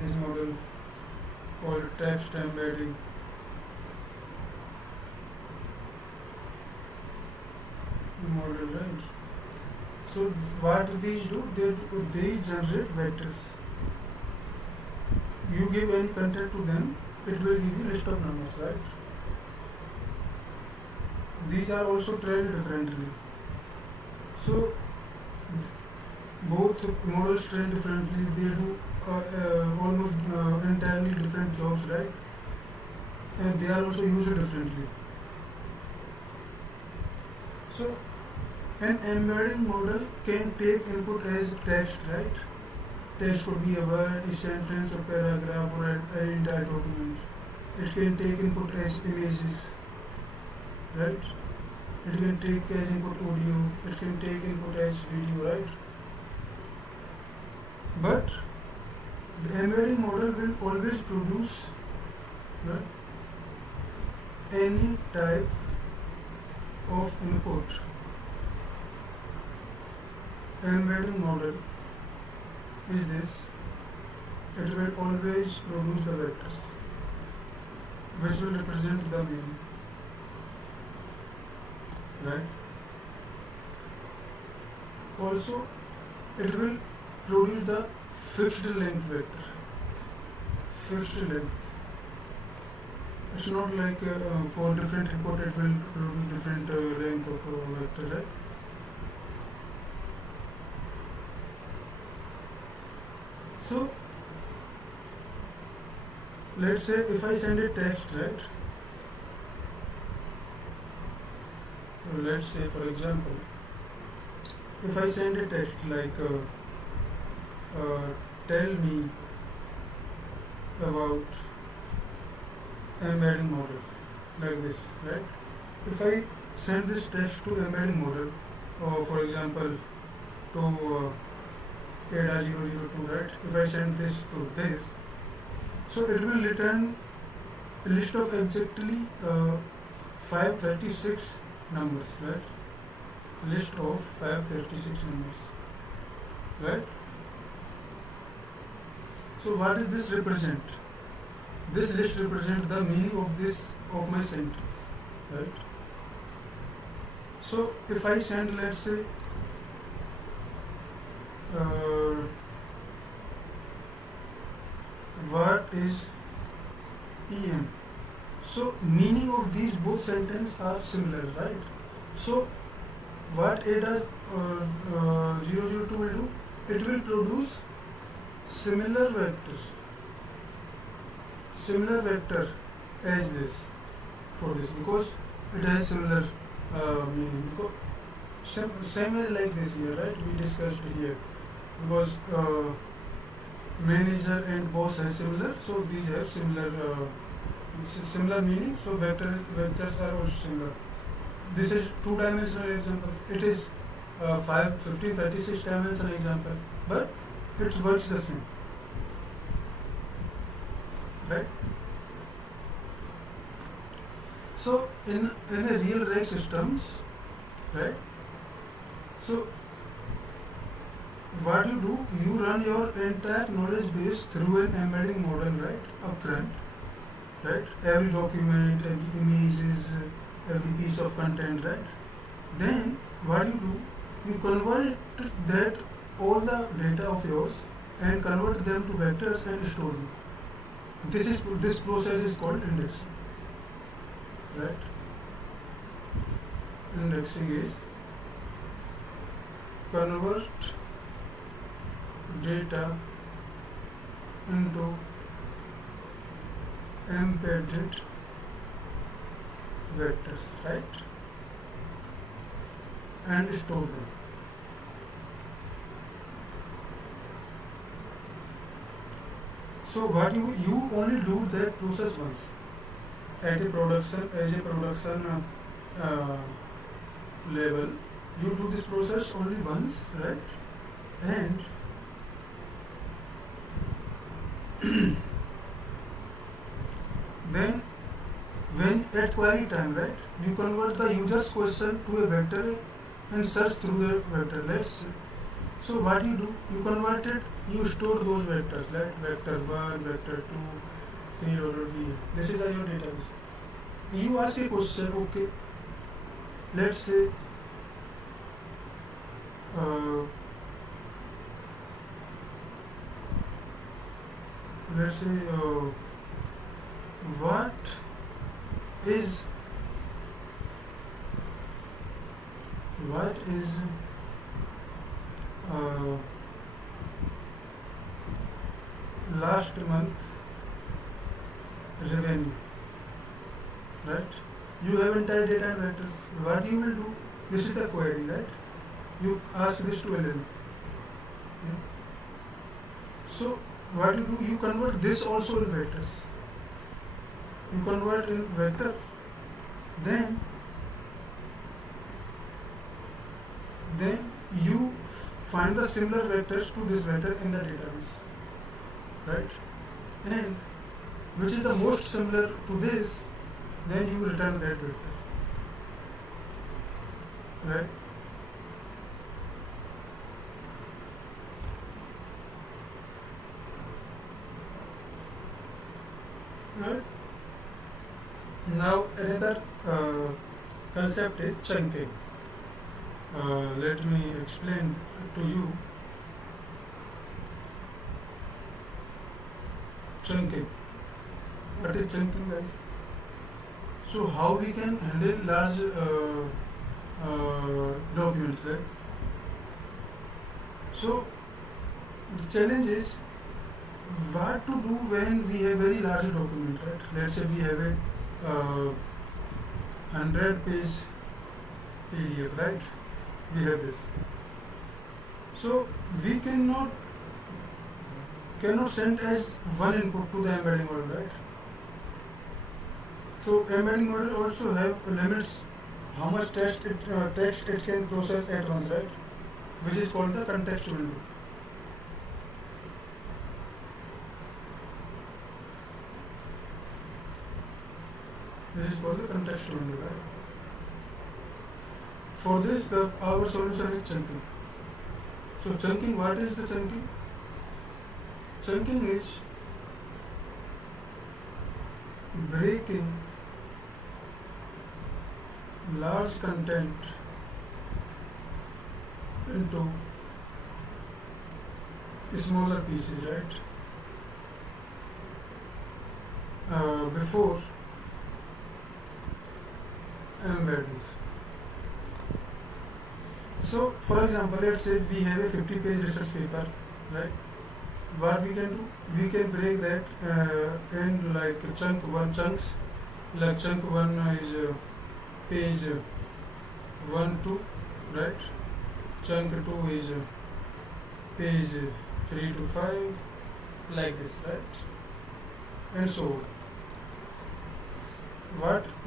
this model called text embedding. Model, right? So what these do, they generate vectors. You give any content to them, it will give you list of numbers, right? These are also trained differently. So both models train differently. They do almost entirely different jobs, right? And they are also used differently. So an embedding model can take input as text, right? Text could be a word, a sentence, a paragraph, or an entire document. It can take input as images, right? It can take as input audio. It can take input as video, right? But the embedding model will always produce, right, any type of input. Embedding model is this. It will always produce the vectors which will represent the meaning, right? Also, it will produce the fixed length vector. Fixed length. It's not like for different input it will produce different length of vector, right? So let's say if I send a text, right? Let's say for example, if I send a text like tell me about embedding model, like this, right? If I send this text to embedding model, or for example to Ada002, right? If I send this to this, so it will return a list of exactly 536 numbers, right? List of 536 numbers, right? So what does this represent? This list represents the meaning of my sentence, right? So if I send, let's say what is EM? So meaning of these both sentences are similar, right? So what A does 002 will do? It will produce similar vector as this for this, because it has similar meaning. Because same as like this here, right? We discussed here, because manager and boss has similar, so these have similar meaning. So vectors are also similar. This is two-dimensional example. It is 5, 15, 36 dimensional example, but it works the same, right? So in a real rack systems, right? So what you do, you run your entire knowledge base through an embedding model, right? Upfront, right? Every document, every images, every piece of content, right? Then what you do, you convert that all the data of yours and convert them to vectors and store them. This process is called indexing, right? Indexing is convert data into embedded vectors, right? And store them. So what you only do that process once at a production level. You do this process only once, right? And then when at query time, right, you convert the user's question to a vector and search through the vector. So what you do, you convert it, you store those vectors, right? Vector 1, vector 2, 3, or this is your database. You ask a question, okay, let's say what is last month revenue, right? You have entire data and vectors. What you will do, this is the query, right? You ask this to LLM. Yeah. So what you do, you convert this also in vectors. You convert in vector, then you find the similar vectors to this vector in the database, right? And which is the most similar to this, then you return that vector, right? Right. Now another concept is chunking. Let me explain to you. Chunking. What is chunking, guys? So how we can handle large documents, right? So the challenge is what to do when we have very large document, right? Let's say we have a 100-page PDF, right? We have this. So we cannot send as one input to the embedding model, right? So embedding model also have limits how much text it can process at once, right? Which is called the context window. This is called the context window, right? For this, our solution is chunking. So chunking, what is the chunking? Chunking is breaking large content into smaller pieces, right? before embeddings. So, for example, let's say we have a 50-page research paper, right? What we can do, we can break that in like chunks. Like chunk one is page 1 2, right? Chunk 2 is page 3 to 5, like this, right? And so on.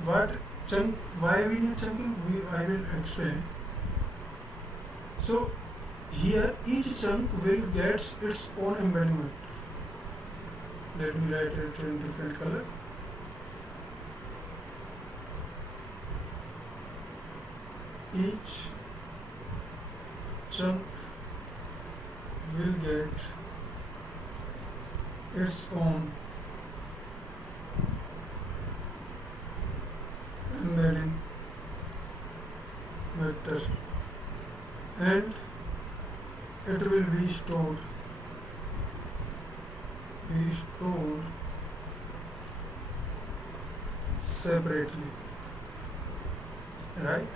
What chunk? Why we need chunking? I will explain. So here each chunk will get its own embedding vector. Let me write it in different color. Each chunk will get its own embedding vector, and it will be stored separately, right?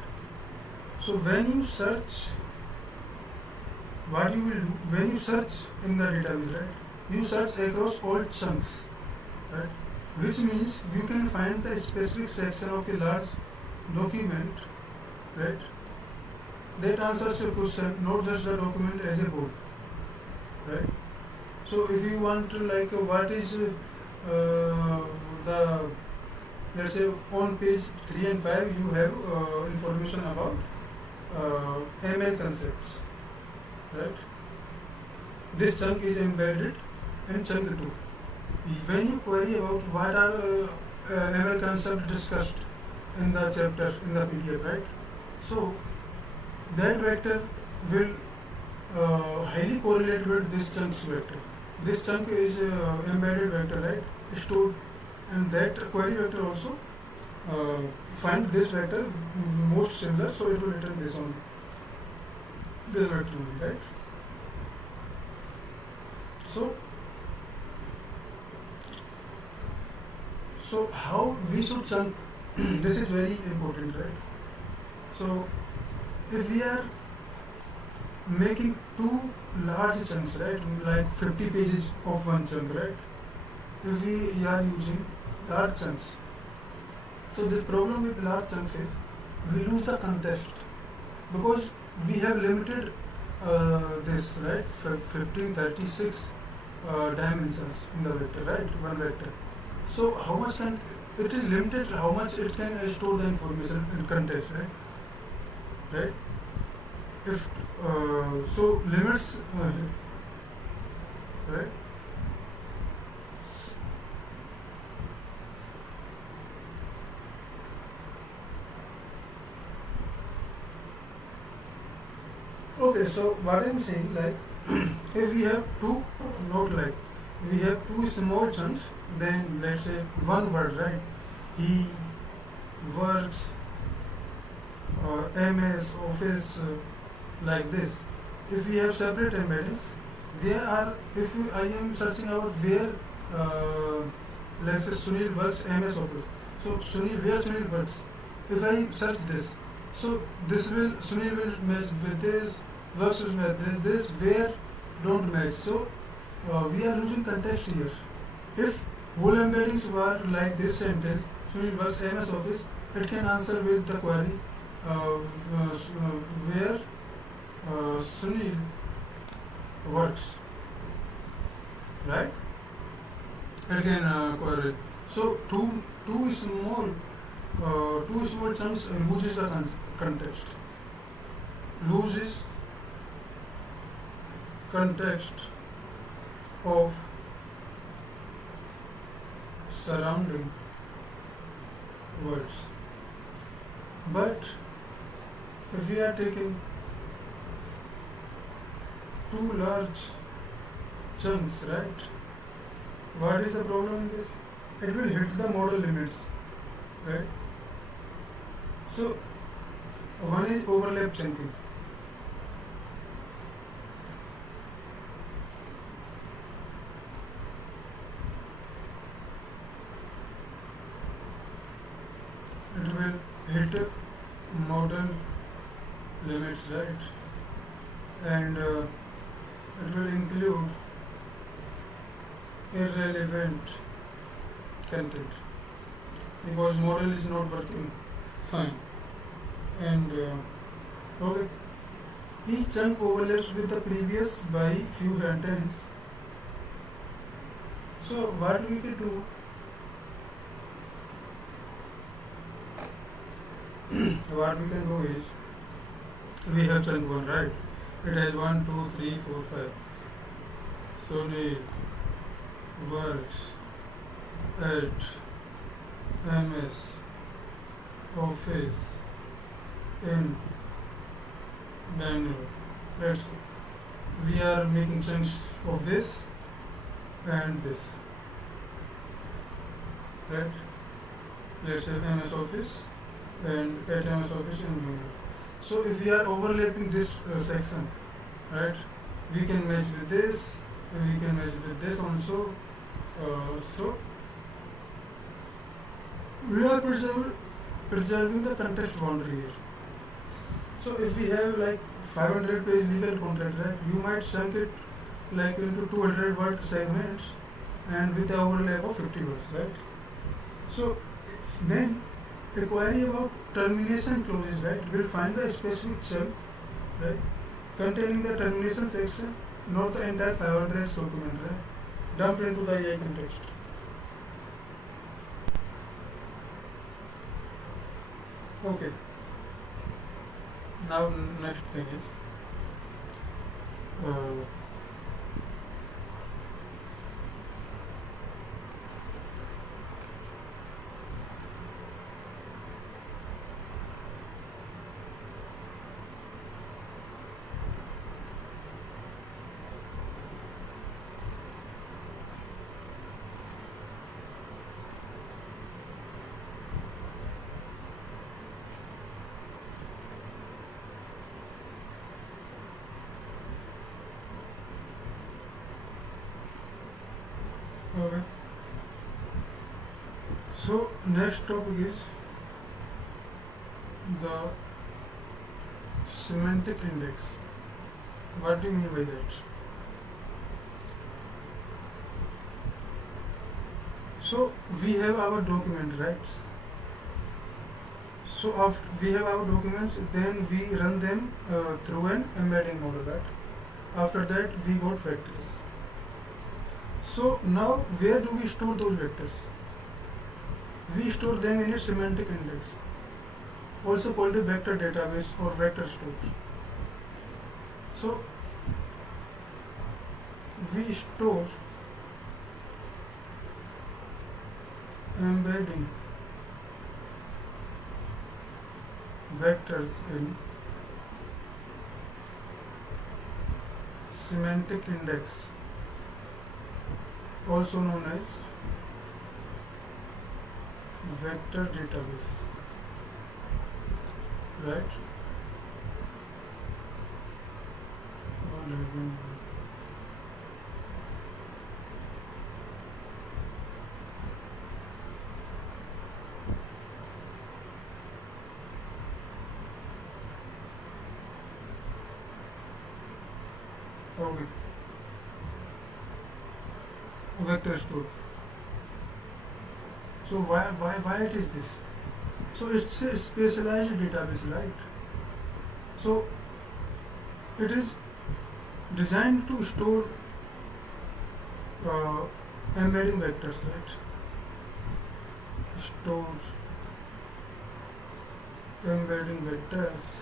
So when you search, what you will do, when you search in the database, right, you search across all chunks, right, which means you can find the specific section of a large document, right, that answers your question, not just the document as a whole, right? So if you want to like what is the, let's say on page 3 and 5 you have information about ML concepts, right? This chunk is embedded in chunk 2. When you query about what are ML concepts discussed in the chapter in the PDF, right? So that vector will highly correlate with this chunk's vector. This chunk is embedded vector, right? Stored, and that query vector also find this vector most similar, so it will return this only, this vector only, right? So how we should chunk? This is very important, right? So if we are making two large chunks, right, like 50 pages of one chunk, right, if we are using large chunks, so the problem with large chunks is we lose the context, because we have limited this, right, 1536 dimensions in the vector, right, one vector. So how much can it is limited, how much it can store the information in context, right? If so limits, right? Okay, so what I'm saying, like, if we have two, not like, we have two small chunks, then let's say one word, right? He works, MS, Office, like this. If we have separate embeddings, they are, if I am searching out where, let's say Sunil works MS Office. So Sunil, where Sunil works? If I search this, so this will, Sunil will match with this, works will match this, where don't match. So we are losing context here. If whole embeddings were like this sentence, Sunil works MS Office, it can answer with the query where Sunil works, right? It can query. So two small chunks loses the context. Loses context of surrounding words. But if we are taking two large chunks, right, what is the problem in this? It will hit the model limits, right? So one is overlap chunking. hit model limits, right? And it will include irrelevant content because model is not working fine. And okay, each chunk overlaps with the previous by few sentences. So what we can do, what we can do is, we have chunk 1, right? It has 1, 2, 3, 4, 5. So need works at MS Office in Bangalore. Let's we are making chunks of this and this, right? Let's say MS Office and at MS Office in Bangalore. So if we are overlapping this section, right, we can match with this and we can match with this also. So we are preserving the context boundary here. So if we have like 500 page legal contract, right, you might chunk it like into 200 word segments and with the overlap of 50 words, right? So then a query about termination clauses, right, will find the specific chunk, right, containing the termination section, not the entire 500 document, right, dumped into the AI context. Okay. Now next thing is uh, okay. So next topic is the semantic index. What do you mean by that? So we have our document, right? So after we have our documents, then we run them through an embedding model, right? After that we got vectors. So now where do we store those vectors? We store them in a semantic index, also called a vector database or vector store. So we store embedding vectors in semantic index, also known as vector database, right? Okay. Vector store. So why it is this? So it's a specialized database, right? So it is designed to store embedding vectors, right? Store embedding vectors.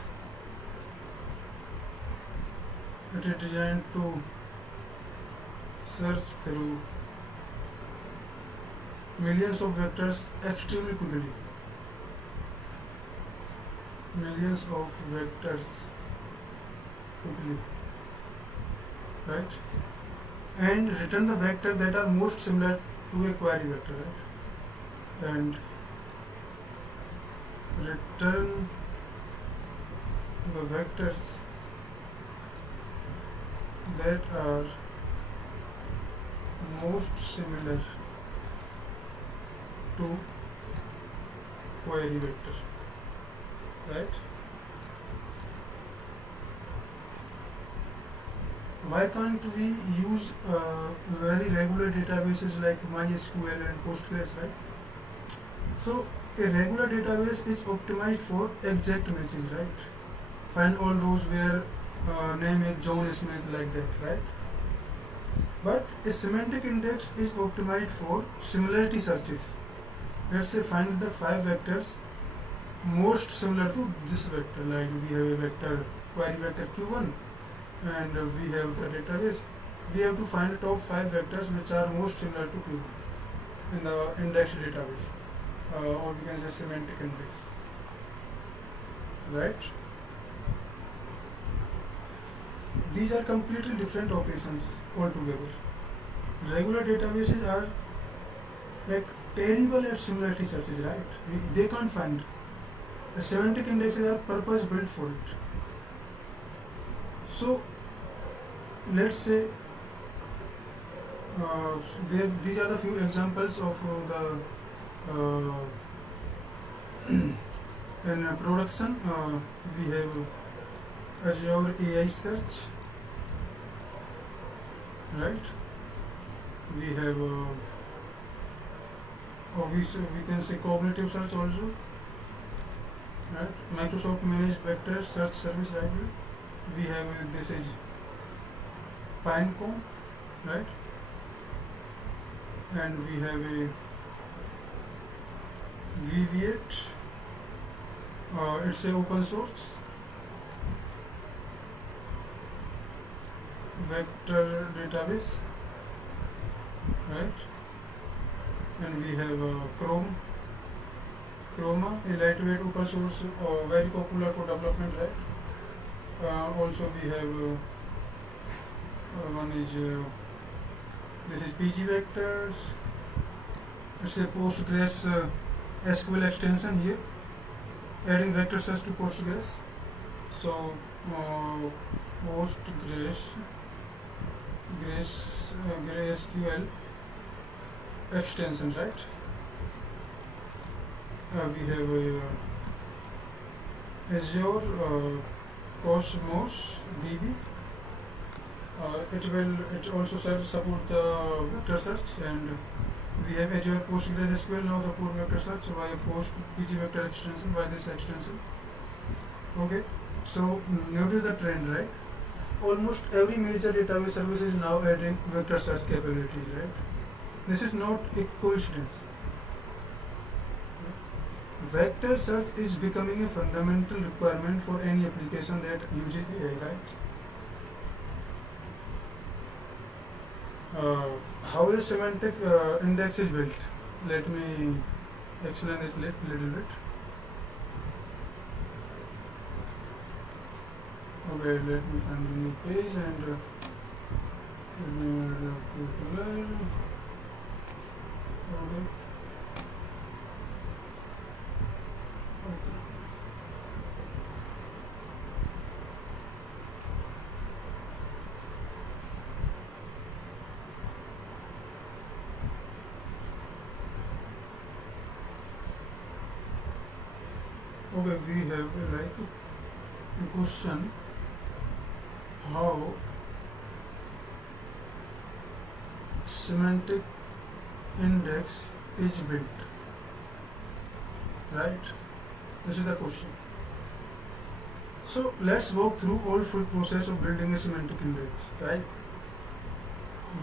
It is designed to search through millions of vectors extremely quickly. Millions of vectors quickly, right? And return the vector that are most similar to a query vector, right? And return the vectors that are most similar to query vector. right? Why can't we use very regular databases like MySQL and Postgres, right? So a regular database is optimized for exact matches, right? Find all rows where name is John Smith, like that, right? But a semantic index is optimized for similarity searches. Let's say find the 5 vectors most similar to this vector. Like we have a vector query vector q1 and we have the database. We have to find the top 5 vectors which are most similar to q1 in the index database, or we can say semantic index, right? These are completely different operations altogether. Regular databases are like terrible at similarity searches, right? They can't find. The semantic indexes are purpose built for it. So let's say these are the few examples of the in production. We have Azure AI search, right? We have we can say cognitive search also, right? Microsoft Managed Vector Search Service Library. We have this is Pinecone, right? And we have a VV8. It's a open source vector database, right? And we have Chroma, a lightweight open source, very popular for development, right? Also we have one is this is PG Vectors. It's a Postgres SQL extension here, adding vector search to Postgres. So Postgres GraceSQL extension, right? We have Azure Cosmos DB. It also support the vector search, and we have Azure PostgreSQL now support vector search via Post PG Vector extension by this extension. Okay, so notice the trend, right? Almost every major database service is now adding vector search capabilities, right? This is not a coincidence. Vector search is becoming a fundamental requirement for any application that uses AI, right? How a semantic index is built? Let me explain this little bit. Okay, let me find a new page and let me okay. Okay, we have a question: how semantic index is built, right? This is the question. So let's walk through all full process of building a semantic index, right?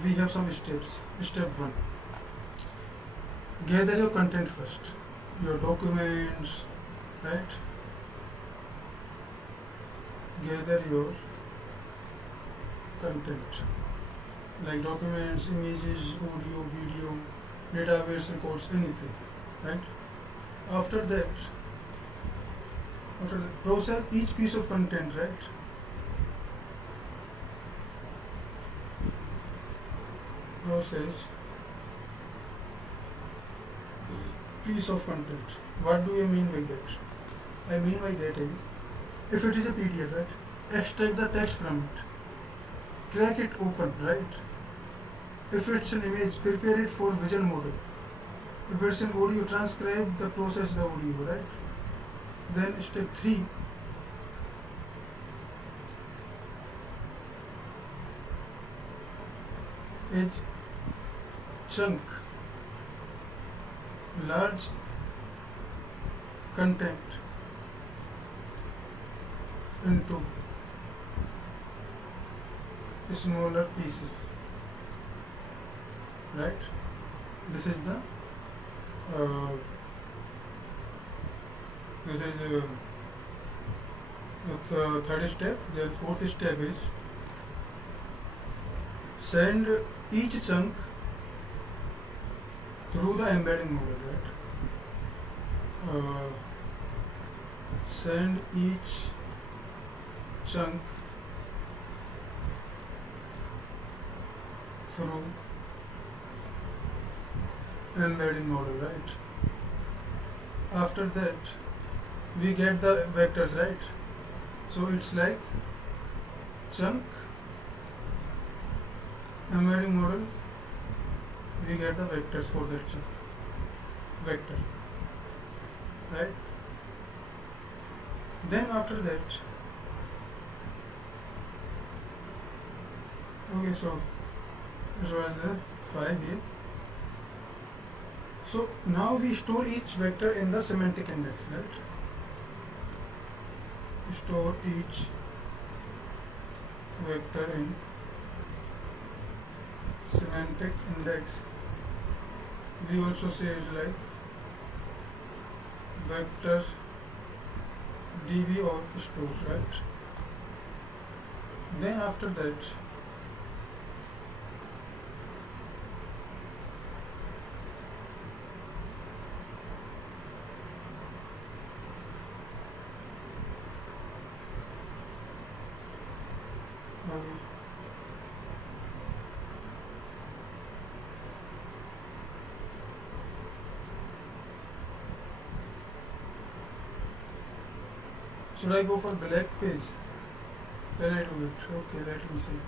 We have some steps. Step 1: gather your content first, your documents, right? Gather your content like documents, images, audio, video, database records, anything, right? After that, process each piece of content, right? Process piece of content. What do you mean by that? I mean by that is, if it is a PDF, right, extract the text from it, crack it open, right? If it's an image, prepare it for vision model. If it's an audio, transcribe the process the audio, right? Then step 3, is chunk large content into smaller pieces, right? This is the uh, third step. Then fourth step is send each chunk through the embedding model, right? Send each chunk through embedding model, right? After that, we get the vectors, right? So it's like chunk, embedding model, we get the vectors for that chunk, vector, right? Then after that, okay, so this was the 5a. So now we store each vector in the semantic index, right? Store each vector in semantic index. We also say it like vector db or store, right? Then after that, should I go for black page? Can I do it? Okay, let me see.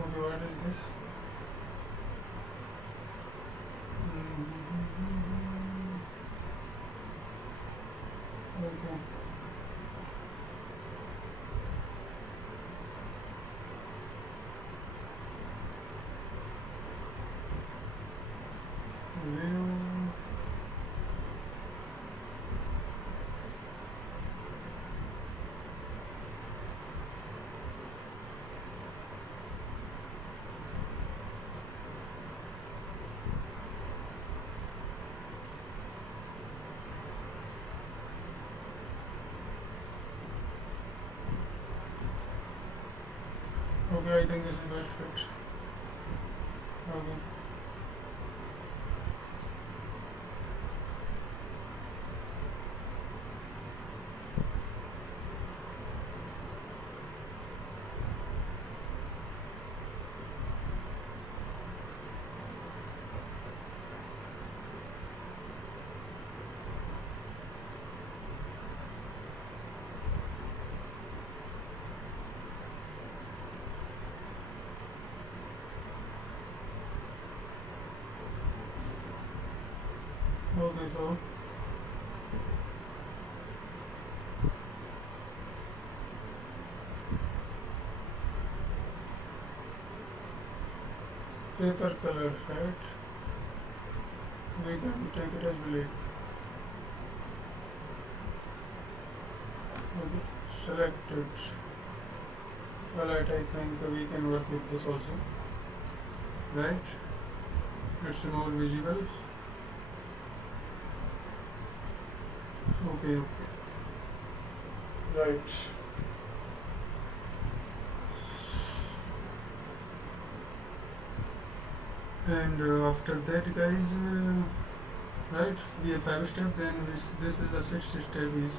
Okay, what is this? Okay. View. Okay, I think this is best fit. Okay. Okay, so paper color, right? We can take it as black. Okay, select it. Alright, I think we can work with this also, right? It's more visible. Okay, right. And after that, guys, right, we have 5 steps. Then this is the 6th step is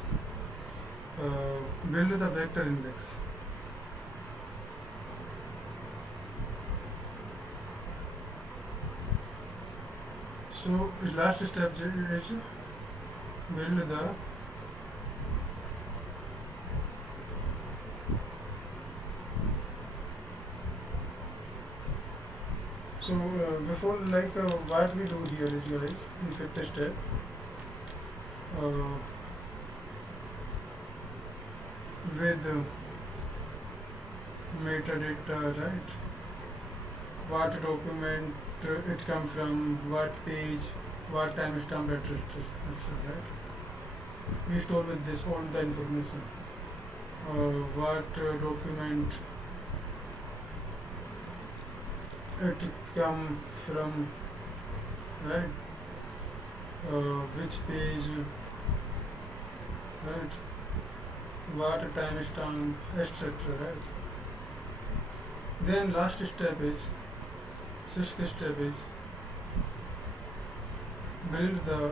build the vector index. So last step is build the before what we do here is guys in fifth step, uh, with metadata, right? What document it come from, what page, what timestamp, etc. Right? We store with this all the information. What document it come from, right? Which page, right? What timestamp, etc. Right? Then last step is, sixth step is build the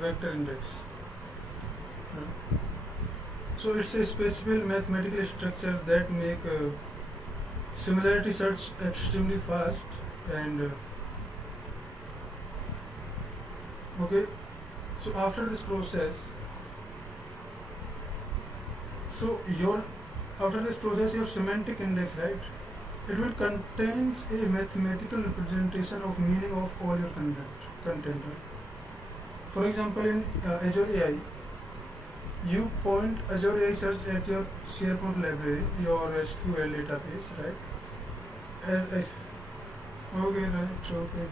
vector index. Right? So it's a specific mathematical structure that make similarity search extremely fast and okay. So after this process, your semantic index, right? It will contains a mathematical representation of meaning of all your content. Right? For example, in Azure AI, you point Azure AI search at your SharePoint library, your SQL database, right? Okay, right, okay.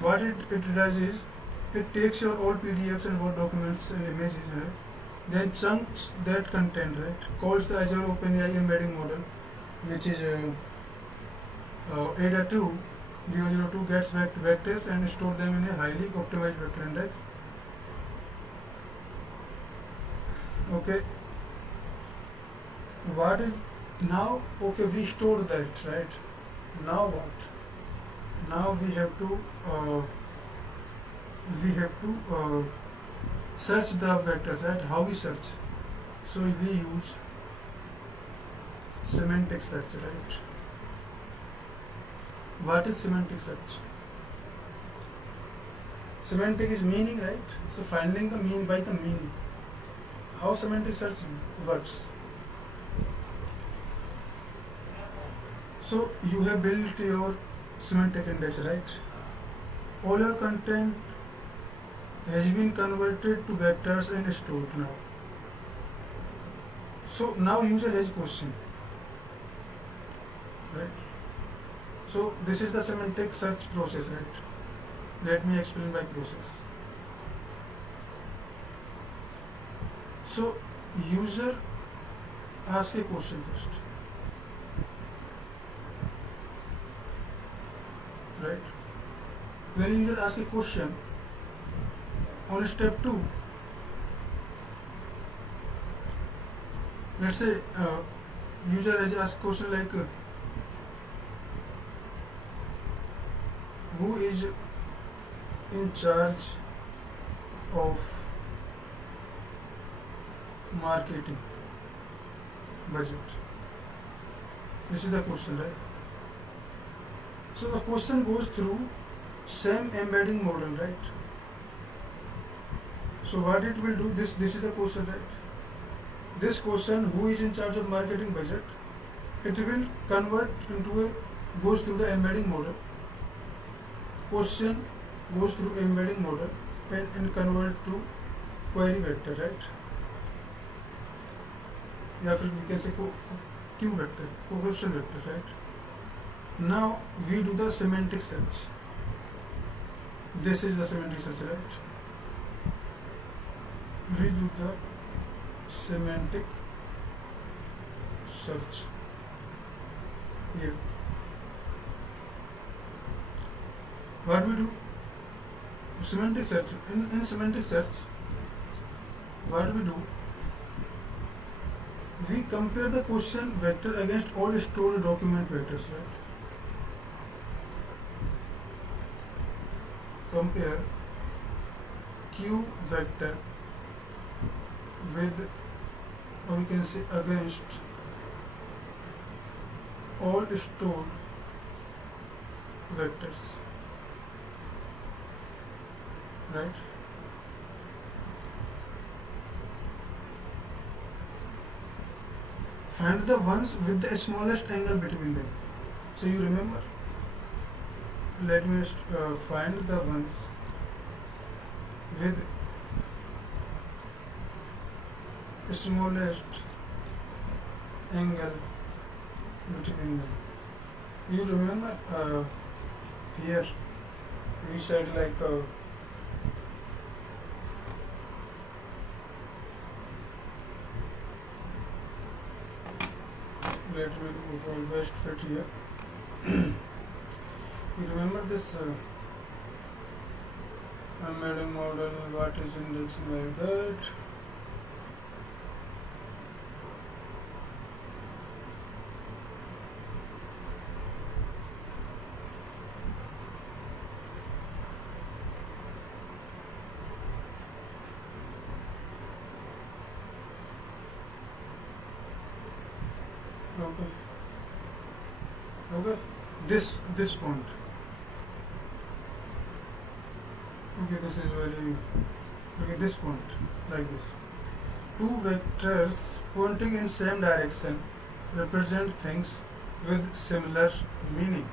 What it does is, it takes your all PDFs and Word documents and images, right? Then chunks that content, right? Calls the Azure OpenAI embedding model, which is ADA2 002, gets vectors and store them in a highly optimized vector index. Okay. What is now? Okay, we stored that, right? Now what? Now we have to search the vectors, right? How we search? So we use semantic search, right? What is semantic search? Semantic is meaning, right? So finding the mean by the meaning. How semantic search works? So you have built your semantic index, right? All your content has been converted to vectors and stored now. So now user has question, right? So this is the semantic search process, right? Let me explain my process. So user ask a question first, right? When user ask a question, on step 2, let's say user has asked question like who is in charge of marketing budget. This is the question, right? So the question goes through same embedding model, right? So what it will do, this is the question, right? This question, who is in charge of marketing budget, it will convert into goes through the embedding model. Question goes through embedding model and convert to query vector, right? या फिर we can say Q vector, question vector, right? Now we do the semantic search. This is the semantic search, right? We do the semantic search here. What we do? Semantic search. In semantic search, what we do? We compare the question vector against all stored document vectors, right? Compare Q vector with, or we can say against all stored vectors, right? Find the ones with the smallest angle between them. So you remember let me find the ones with smallest angle between them. You remember here we said like let me go for best fit here. You remember this embedding model, what is indexing like that? Okay, this point. Okay, this is very okay. This point like this. Two vectors pointing in same direction represent things with similar meaning.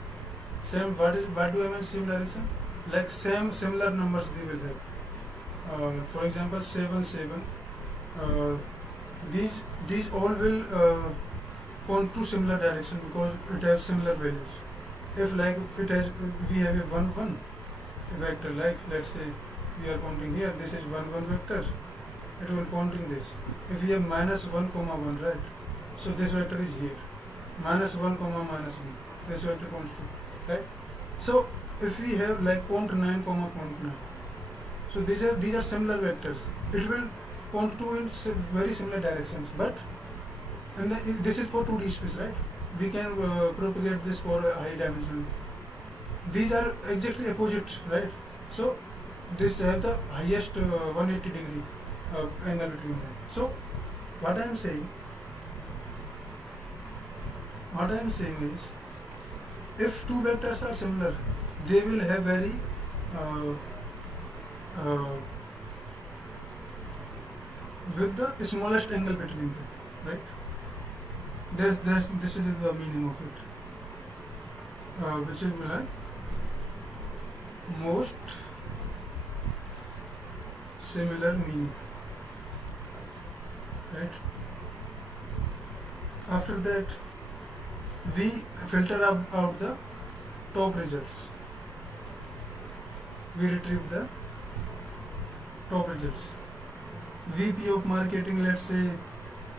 Same. What do I mean same direction? Like similar numbers they will have. For example, 7 7. These all will point to similar direction because it has similar values. If like it has we have a 1 1 vector, like let's say we are pointing here, this is 1 1 vector, it will pointing this. If we have minus 1 comma 1, right, so this vector is here, minus 1 comma minus 1, this vector points to, right. So if we have like 0.9 comma 0.9, so these are similar vectors, it will point to in very similar directions, but and this is for 2D space, right? We can propagate this for a high dimension. These are exactly opposite, right? So this have the highest 180 degree angle between them. So what I am saying is, if two vectors are similar, they will have very with the smallest angle between them, right? This is the meaning of it, which is like most similar meaning, right? After that, we filter out the top results. We retrieve the top results. VP of marketing, let's say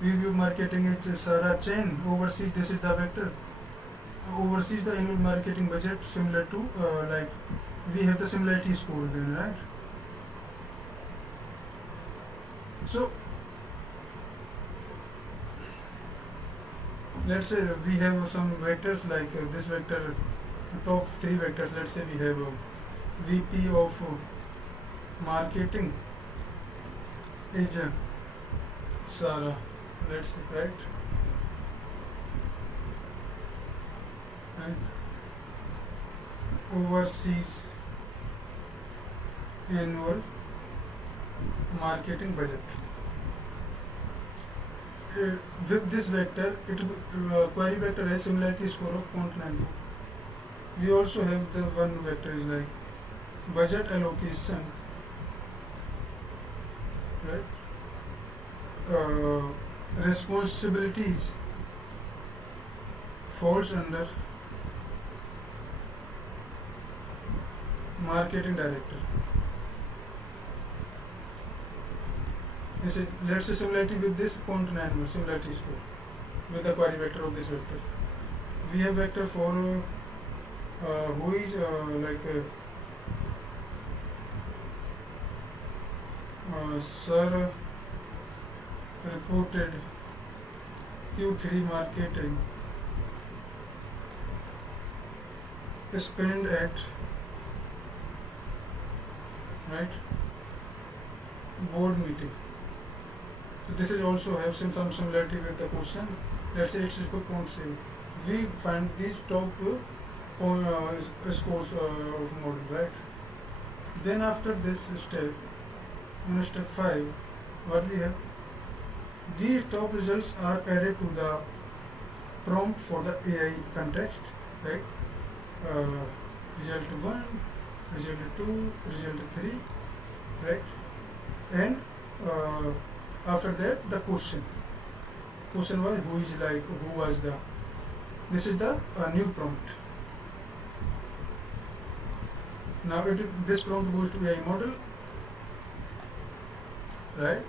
VP of marketing is Sarah Chen, oversees, this is the vector, oversees the annual marketing budget similar to like we have the similarity score then, right? So let's say we have some vectors like this vector, top 3 vectors, let's say we have VP of marketing is Sarah, let's say, right? And overseas annual marketing budget. With this vector, query vector has similarity score of 0.94. We also have the one vector is like budget allocation, right? Responsibilities falls under marketing director. Let's say similarity with this 0.91 similarity score with the query vector of this vector. We have vector for who is sir reported Q3 marketing spend at, right, board meeting. So this is also have some similarity with the question. Let's say it's equal to 0.7. We find these top scores of model, right? Then after this step, in step 5, what we have? These top results are added to the prompt for the AI context, right? result 1, result 2, result 3, right? And after that the question was who is like, who was the, this is the new prompt. Now this prompt goes to AI model, right?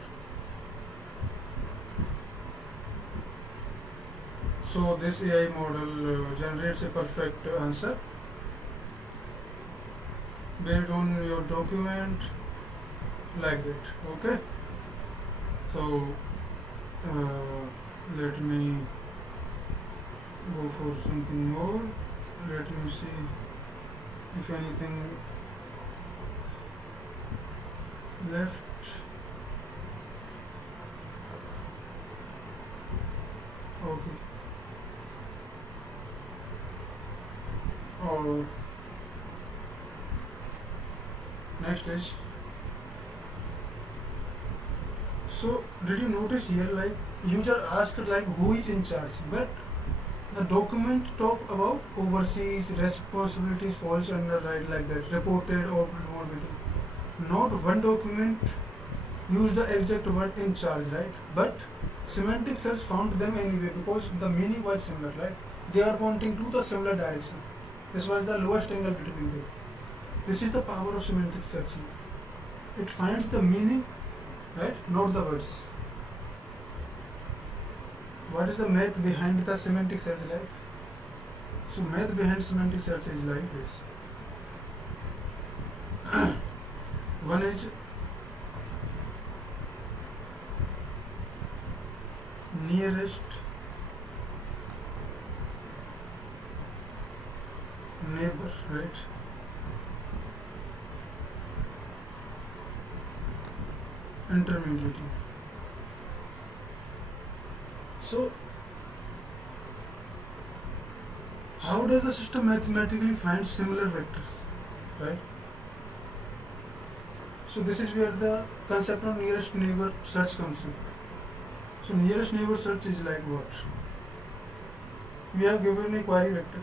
So this AI model generates a perfect answer based on your document, like that. Okay, so let me go for something more. Let me see if anything left. Okay. Or next is, so did you notice here, like user asked like who is in charge, but the document talk about overseas responsibilities falls under, right, like that, reported or mobility. Not one document used the exact word in charge, right? But semantic search found them anyway because the meaning was similar, right? They are pointing to the similar direction. This was the lowest angle between them. This is the power of semantic searching. It finds the meaning, right? Not the words. What is the math behind the semantic search like? So math behind semantic search is like this. One is nearest neighbor, right? Intermediate. So how does the system mathematically find similar vectors, right? So this is where the concept of nearest neighbor search comes in. So nearest neighbor search is like what? You have given a query vector.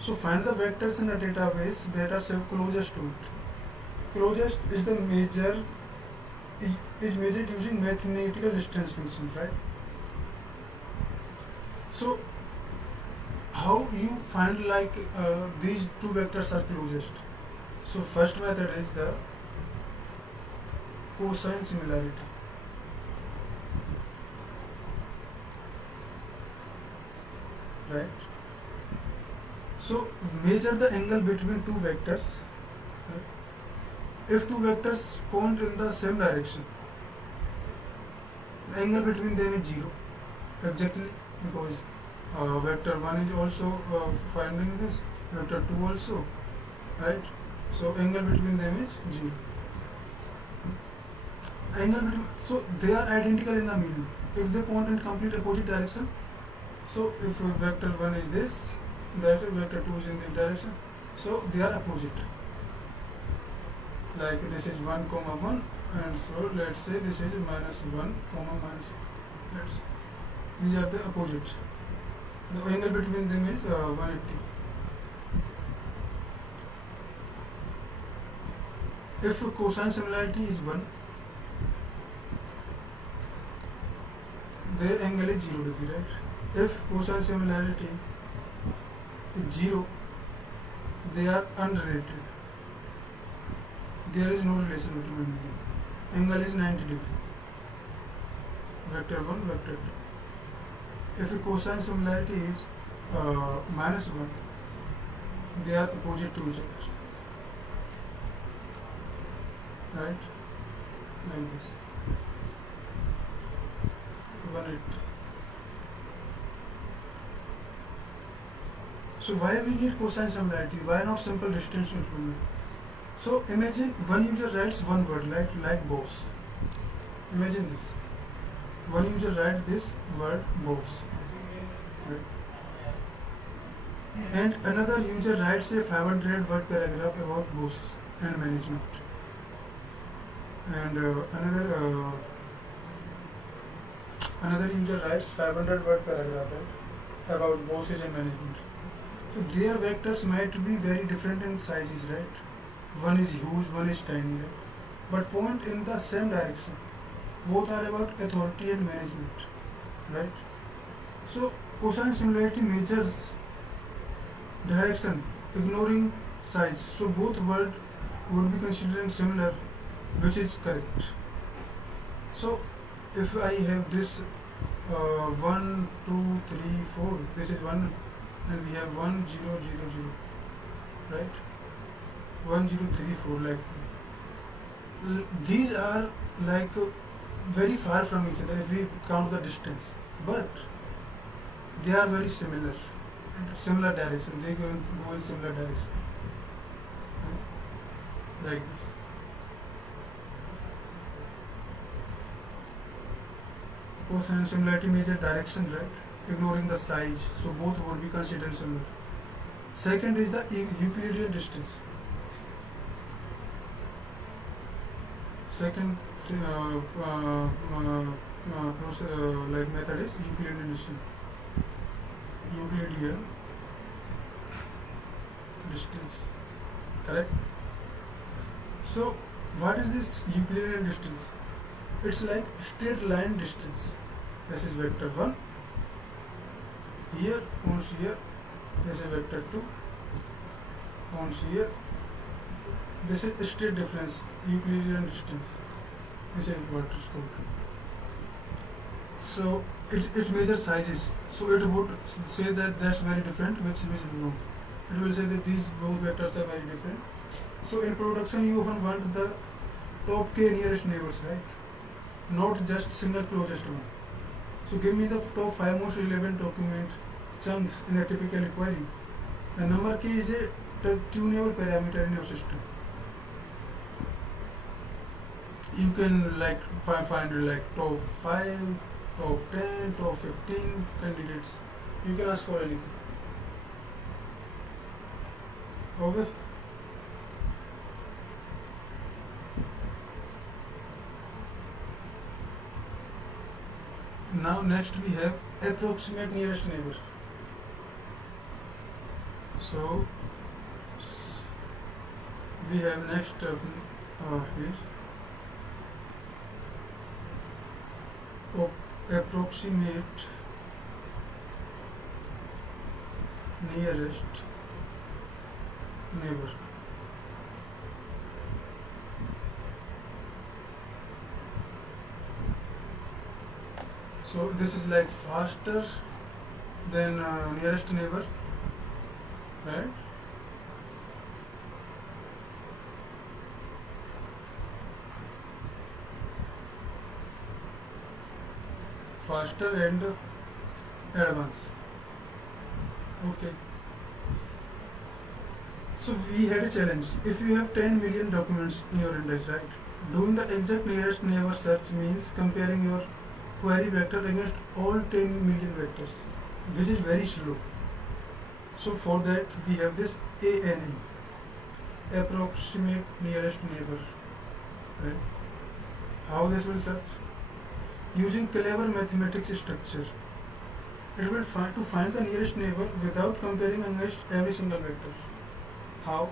So find the vectors in the database that are closest to it. Closest is the measured using mathematical distance function, right? So how you find like these two vectors are closest? So first method is the cosine similarity. Right? So measure the angle between two vectors. Right? If two vectors point in the same direction, the angle between them is 0. Exactly, because vector 1 is also finding this, vector 2 also, right? So angle between them is 0. Angle between, so they are identical in the meaning. If they point in complete opposite direction, so if vector 1 is this, that vector 2 is in this direction, so they are opposite. Like this is 1, 1, and so let's say this is minus 1, minus 1. These are the opposite. The angle between them is 180. If cosine similarity is 1, the angle is 0 degree, right? If cosine similarity is 0, they are unrelated. There is no relation between them. Angle is 90 degree. Vector 1, vector 2. If a cosine similarity is minus 1, they are opposite to each other. Right? Like this. 180. So why we need cosine similarity? Why not simple distance between them? So imagine one user writes one word like boss. Imagine this. One user writes this word boss. Right? And another user writes a 500 word paragraph about bosses and management. And another user writes 500 word paragraph, right, about bosses and management. So their vectors might be very different in sizes, right? One is huge, one is tiny, right? But point in the same direction. Both are about authority and management, right? So cosine similarity measures direction, ignoring size. So both words would be considering similar, which is correct. So if I have this 1, 2, 3, 4, this is 1, and we have 1, 0, 0, 0, right? 1, 0, 3, 4, like these are like very far from each other if we count the distance, but they are very similar, similar direction. They go in similar direction, like this. Cosine similarity measures direction, right? Ignoring the size, so both would be considered similar. Second is the Euclidean distance. Second like method is Euclidean distance. Euclidean distance, correct? So what is this Euclidean distance? It's like straight line distance. This is vector 1. Here, points here. This is vector 2. Points here. This is straight difference, Euclidean distance. This is what is called. So it measures sizes. So it would say that that's very different, which is no. It will say that these both vectors are very different. So in production, you often want the top k nearest neighbors, right? Not just single closest one. So give me the top 5 most relevant document chunks in a typical query. The number k is a tunable parameter in your system. You can like find like top 5, top 10, top 15 candidates. You can ask for anything. Okay. Now next we have approximate nearest neighbor. So we have next is approximate nearest neighbor. So this is like faster than nearest neighbor, right? Faster and advanced. Okay. So we had a challenge. If you have 10 million documents in your index, right? Doing the exact nearest neighbor search means comparing your query vector against all 10 million vectors, which is very slow. So for that we have this ANE, approximate nearest neighbor, right? How this will search? Using clever mathematics structure. It will find the nearest neighbor without comparing against every single vector. How?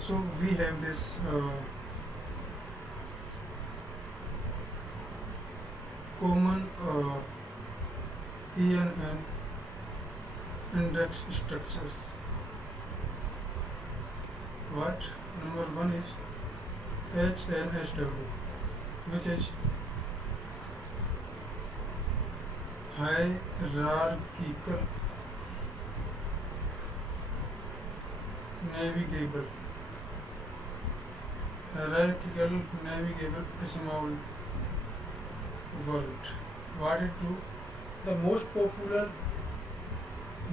So we have this common ENN index structures. What? Number 1 is HNSW, which is hierarchical navigable small world. What it do? The most popular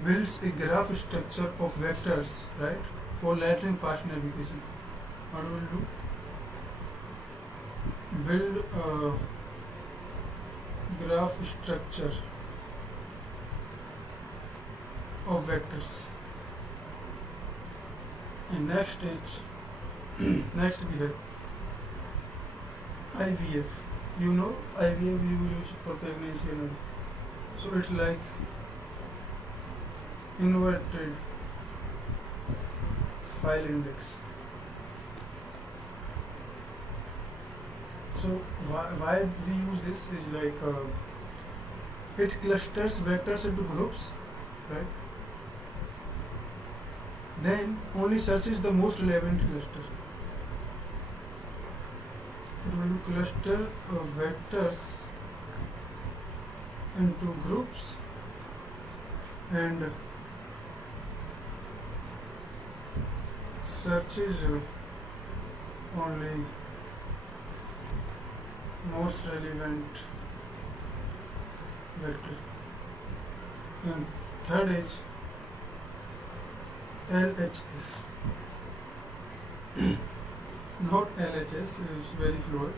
builds a graph structure of vectors, right, for lightning fast navigation. What will do? Build a graph structure of vectors. And next is next we have IVF. You know IVF you use for pregnancy and all. So it's like inverted file index. So why we use this is like it clusters vectors into groups, right? Then only searches the most relevant cluster. It will cluster vectors into groups and searches only most relevant vector. And third is LHS. Not LHS, is very fluid.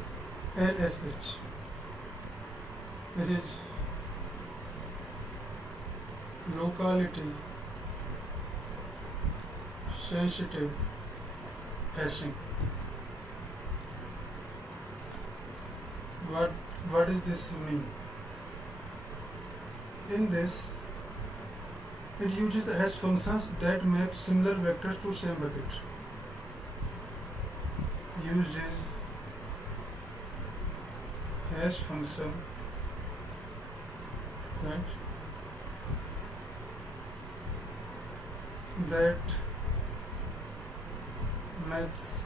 LSH. This is locality sensitive hashing. What does this mean? In this, it uses the hash functions that map similar vectors to same bucket. Uses hash function, right, that maps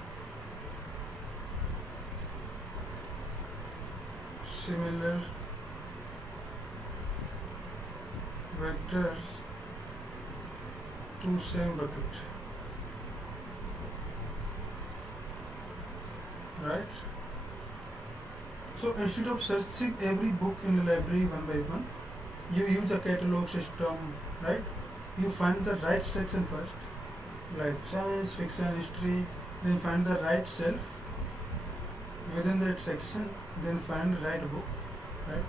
similar vectors to same bucket, right? So instead of searching every book in the library one by one, you use a catalog system, right? You find the right section first, like science, fiction, history, then find the right shelf within that section, then find the right book, right?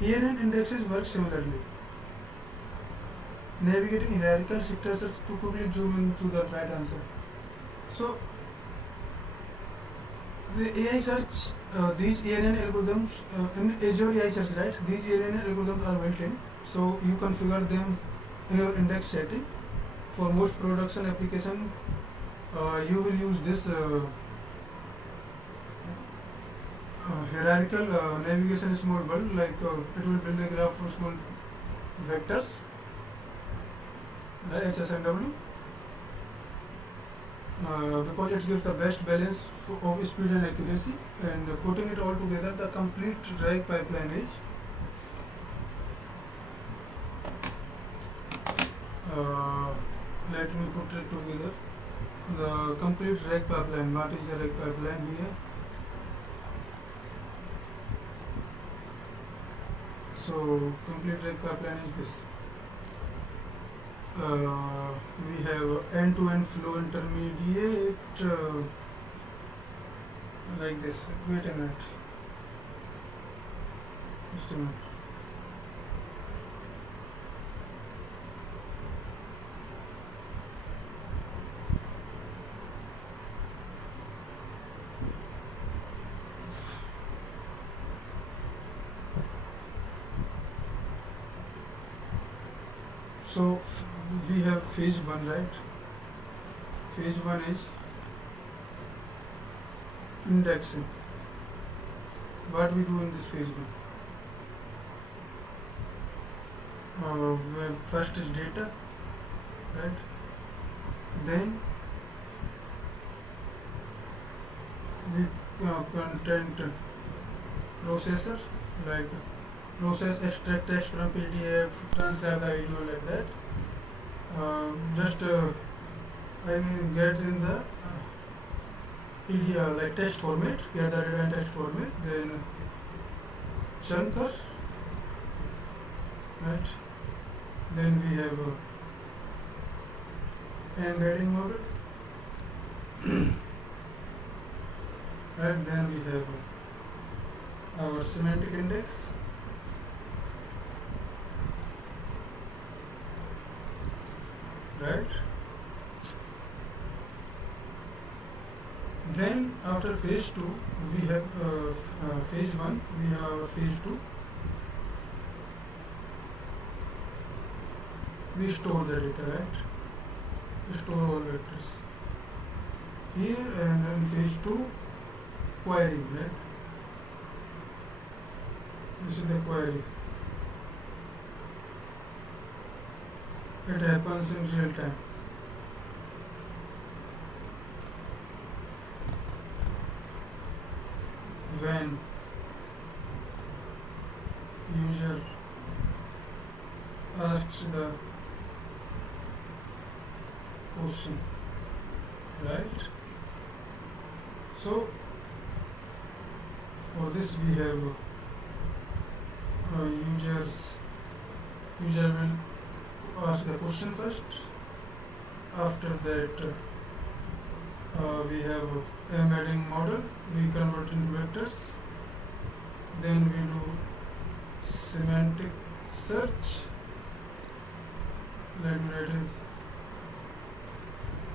ENN indexes work similarly. Navigating hierarchical structures to quickly zoom into the right answer. So the AI search, these ENN algorithms in Azure AI search, right? These ENN algorithms are built in, so you configure them in your index setting. For most production application, you will use this hierarchical navigation small world, like it will build a graph for small vectors, HSNW, because it gives the best balance of speed and accuracy. And putting it all together, the complete RAG pipeline is let me put it together. The complete RAG pipeline. What is the RAG pipeline here? So complete RAG pipeline is this. We have end-to-end flow intermediate like this. Wait a minute. Just a minute. So we have phase 1, right? Phase 1 is indexing. What we do in this phase 1? First is data, right? Then we content processor, like process, extract text from PDF, transcribe the video, like that. Get in the PDF, like text format, get the data in text format. Then chunker, right? Then we have embedding model, right? Then we have our semantic index, right? Then after phase 2, we have phase 1, we have phase 2. we store the data, right? We store all vectors here, and in phase 2 query, right? This is the query. It happens in real time. When user asks the question, right? So for this we have user will ask the question first. After that we have embedding model, we convert into vectors, then we do semantic search. Let me write it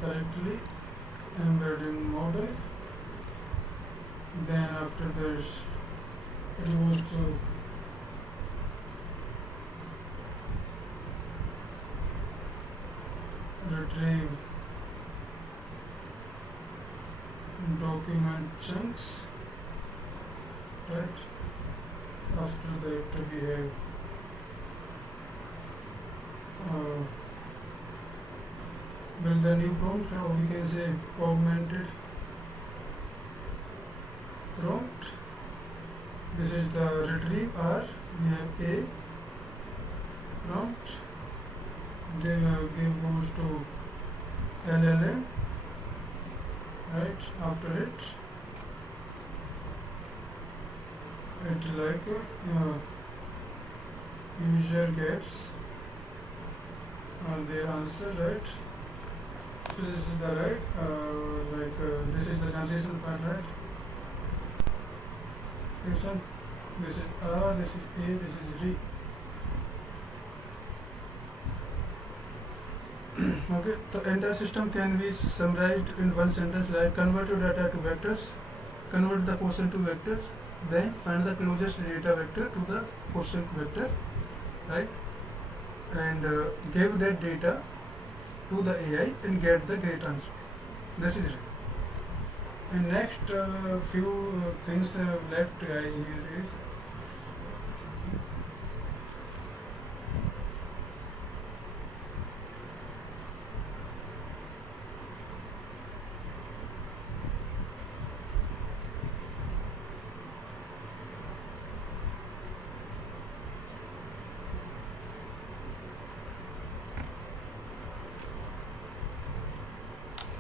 correctly. Embedding model, then after this it goes to retrieve document chunks, right? After that we have build the new prompt, or we can say augmented prompt. This is the retrieve R. We have A prompt. Then goes to LLM, right? After it like user gets the answer, right? So this is the right, this is the generation part, right? This one, this is A, this is A, this is D. Okay, the entire system can be summarized in one sentence like convert your data to vectors, convert the question to vector, then find the closest data vector to the question vector, right? And give that data to the AI and get the great answer. This is it. And next few things left, guys, here is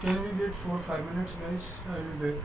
can we wait for 5 minutes, guys? I will be back.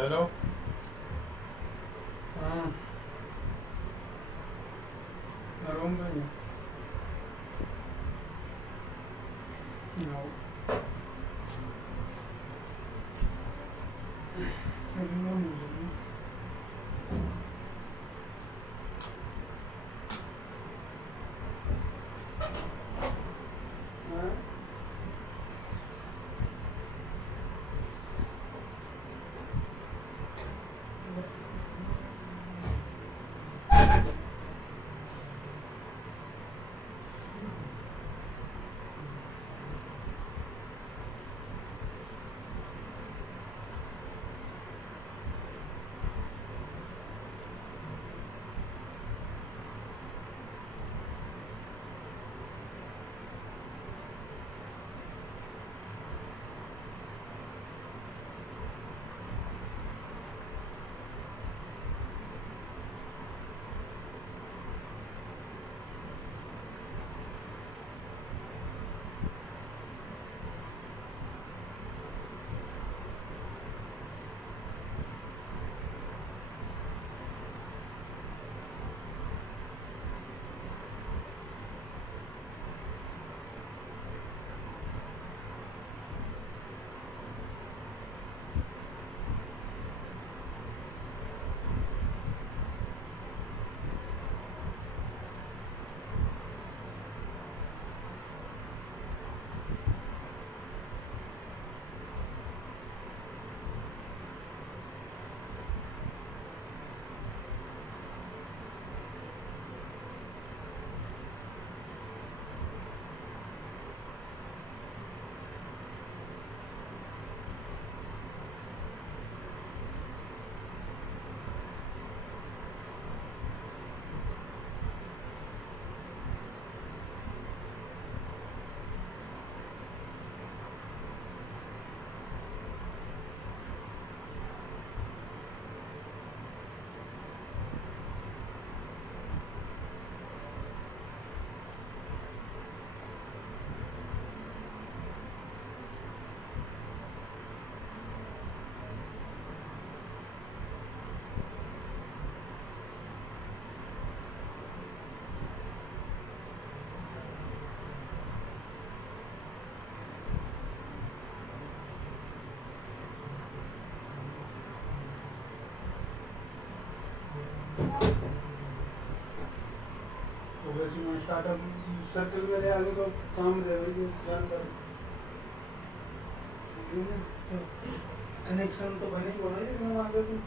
Hello हाँ मैं room में ही हूँ वैसे मैं startup circle में रहे आगे तो काम रहे भाई जानकारी कनेक्शन तो बने ही होना लेकिन हम आगे तो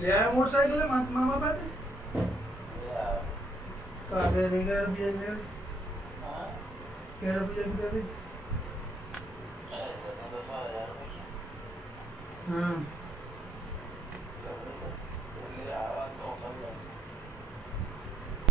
ले आया मोटरसाइकिल है मामा पाते कहाँ गए नहीं गए रुपये दे क्या रुपये की दे हाँ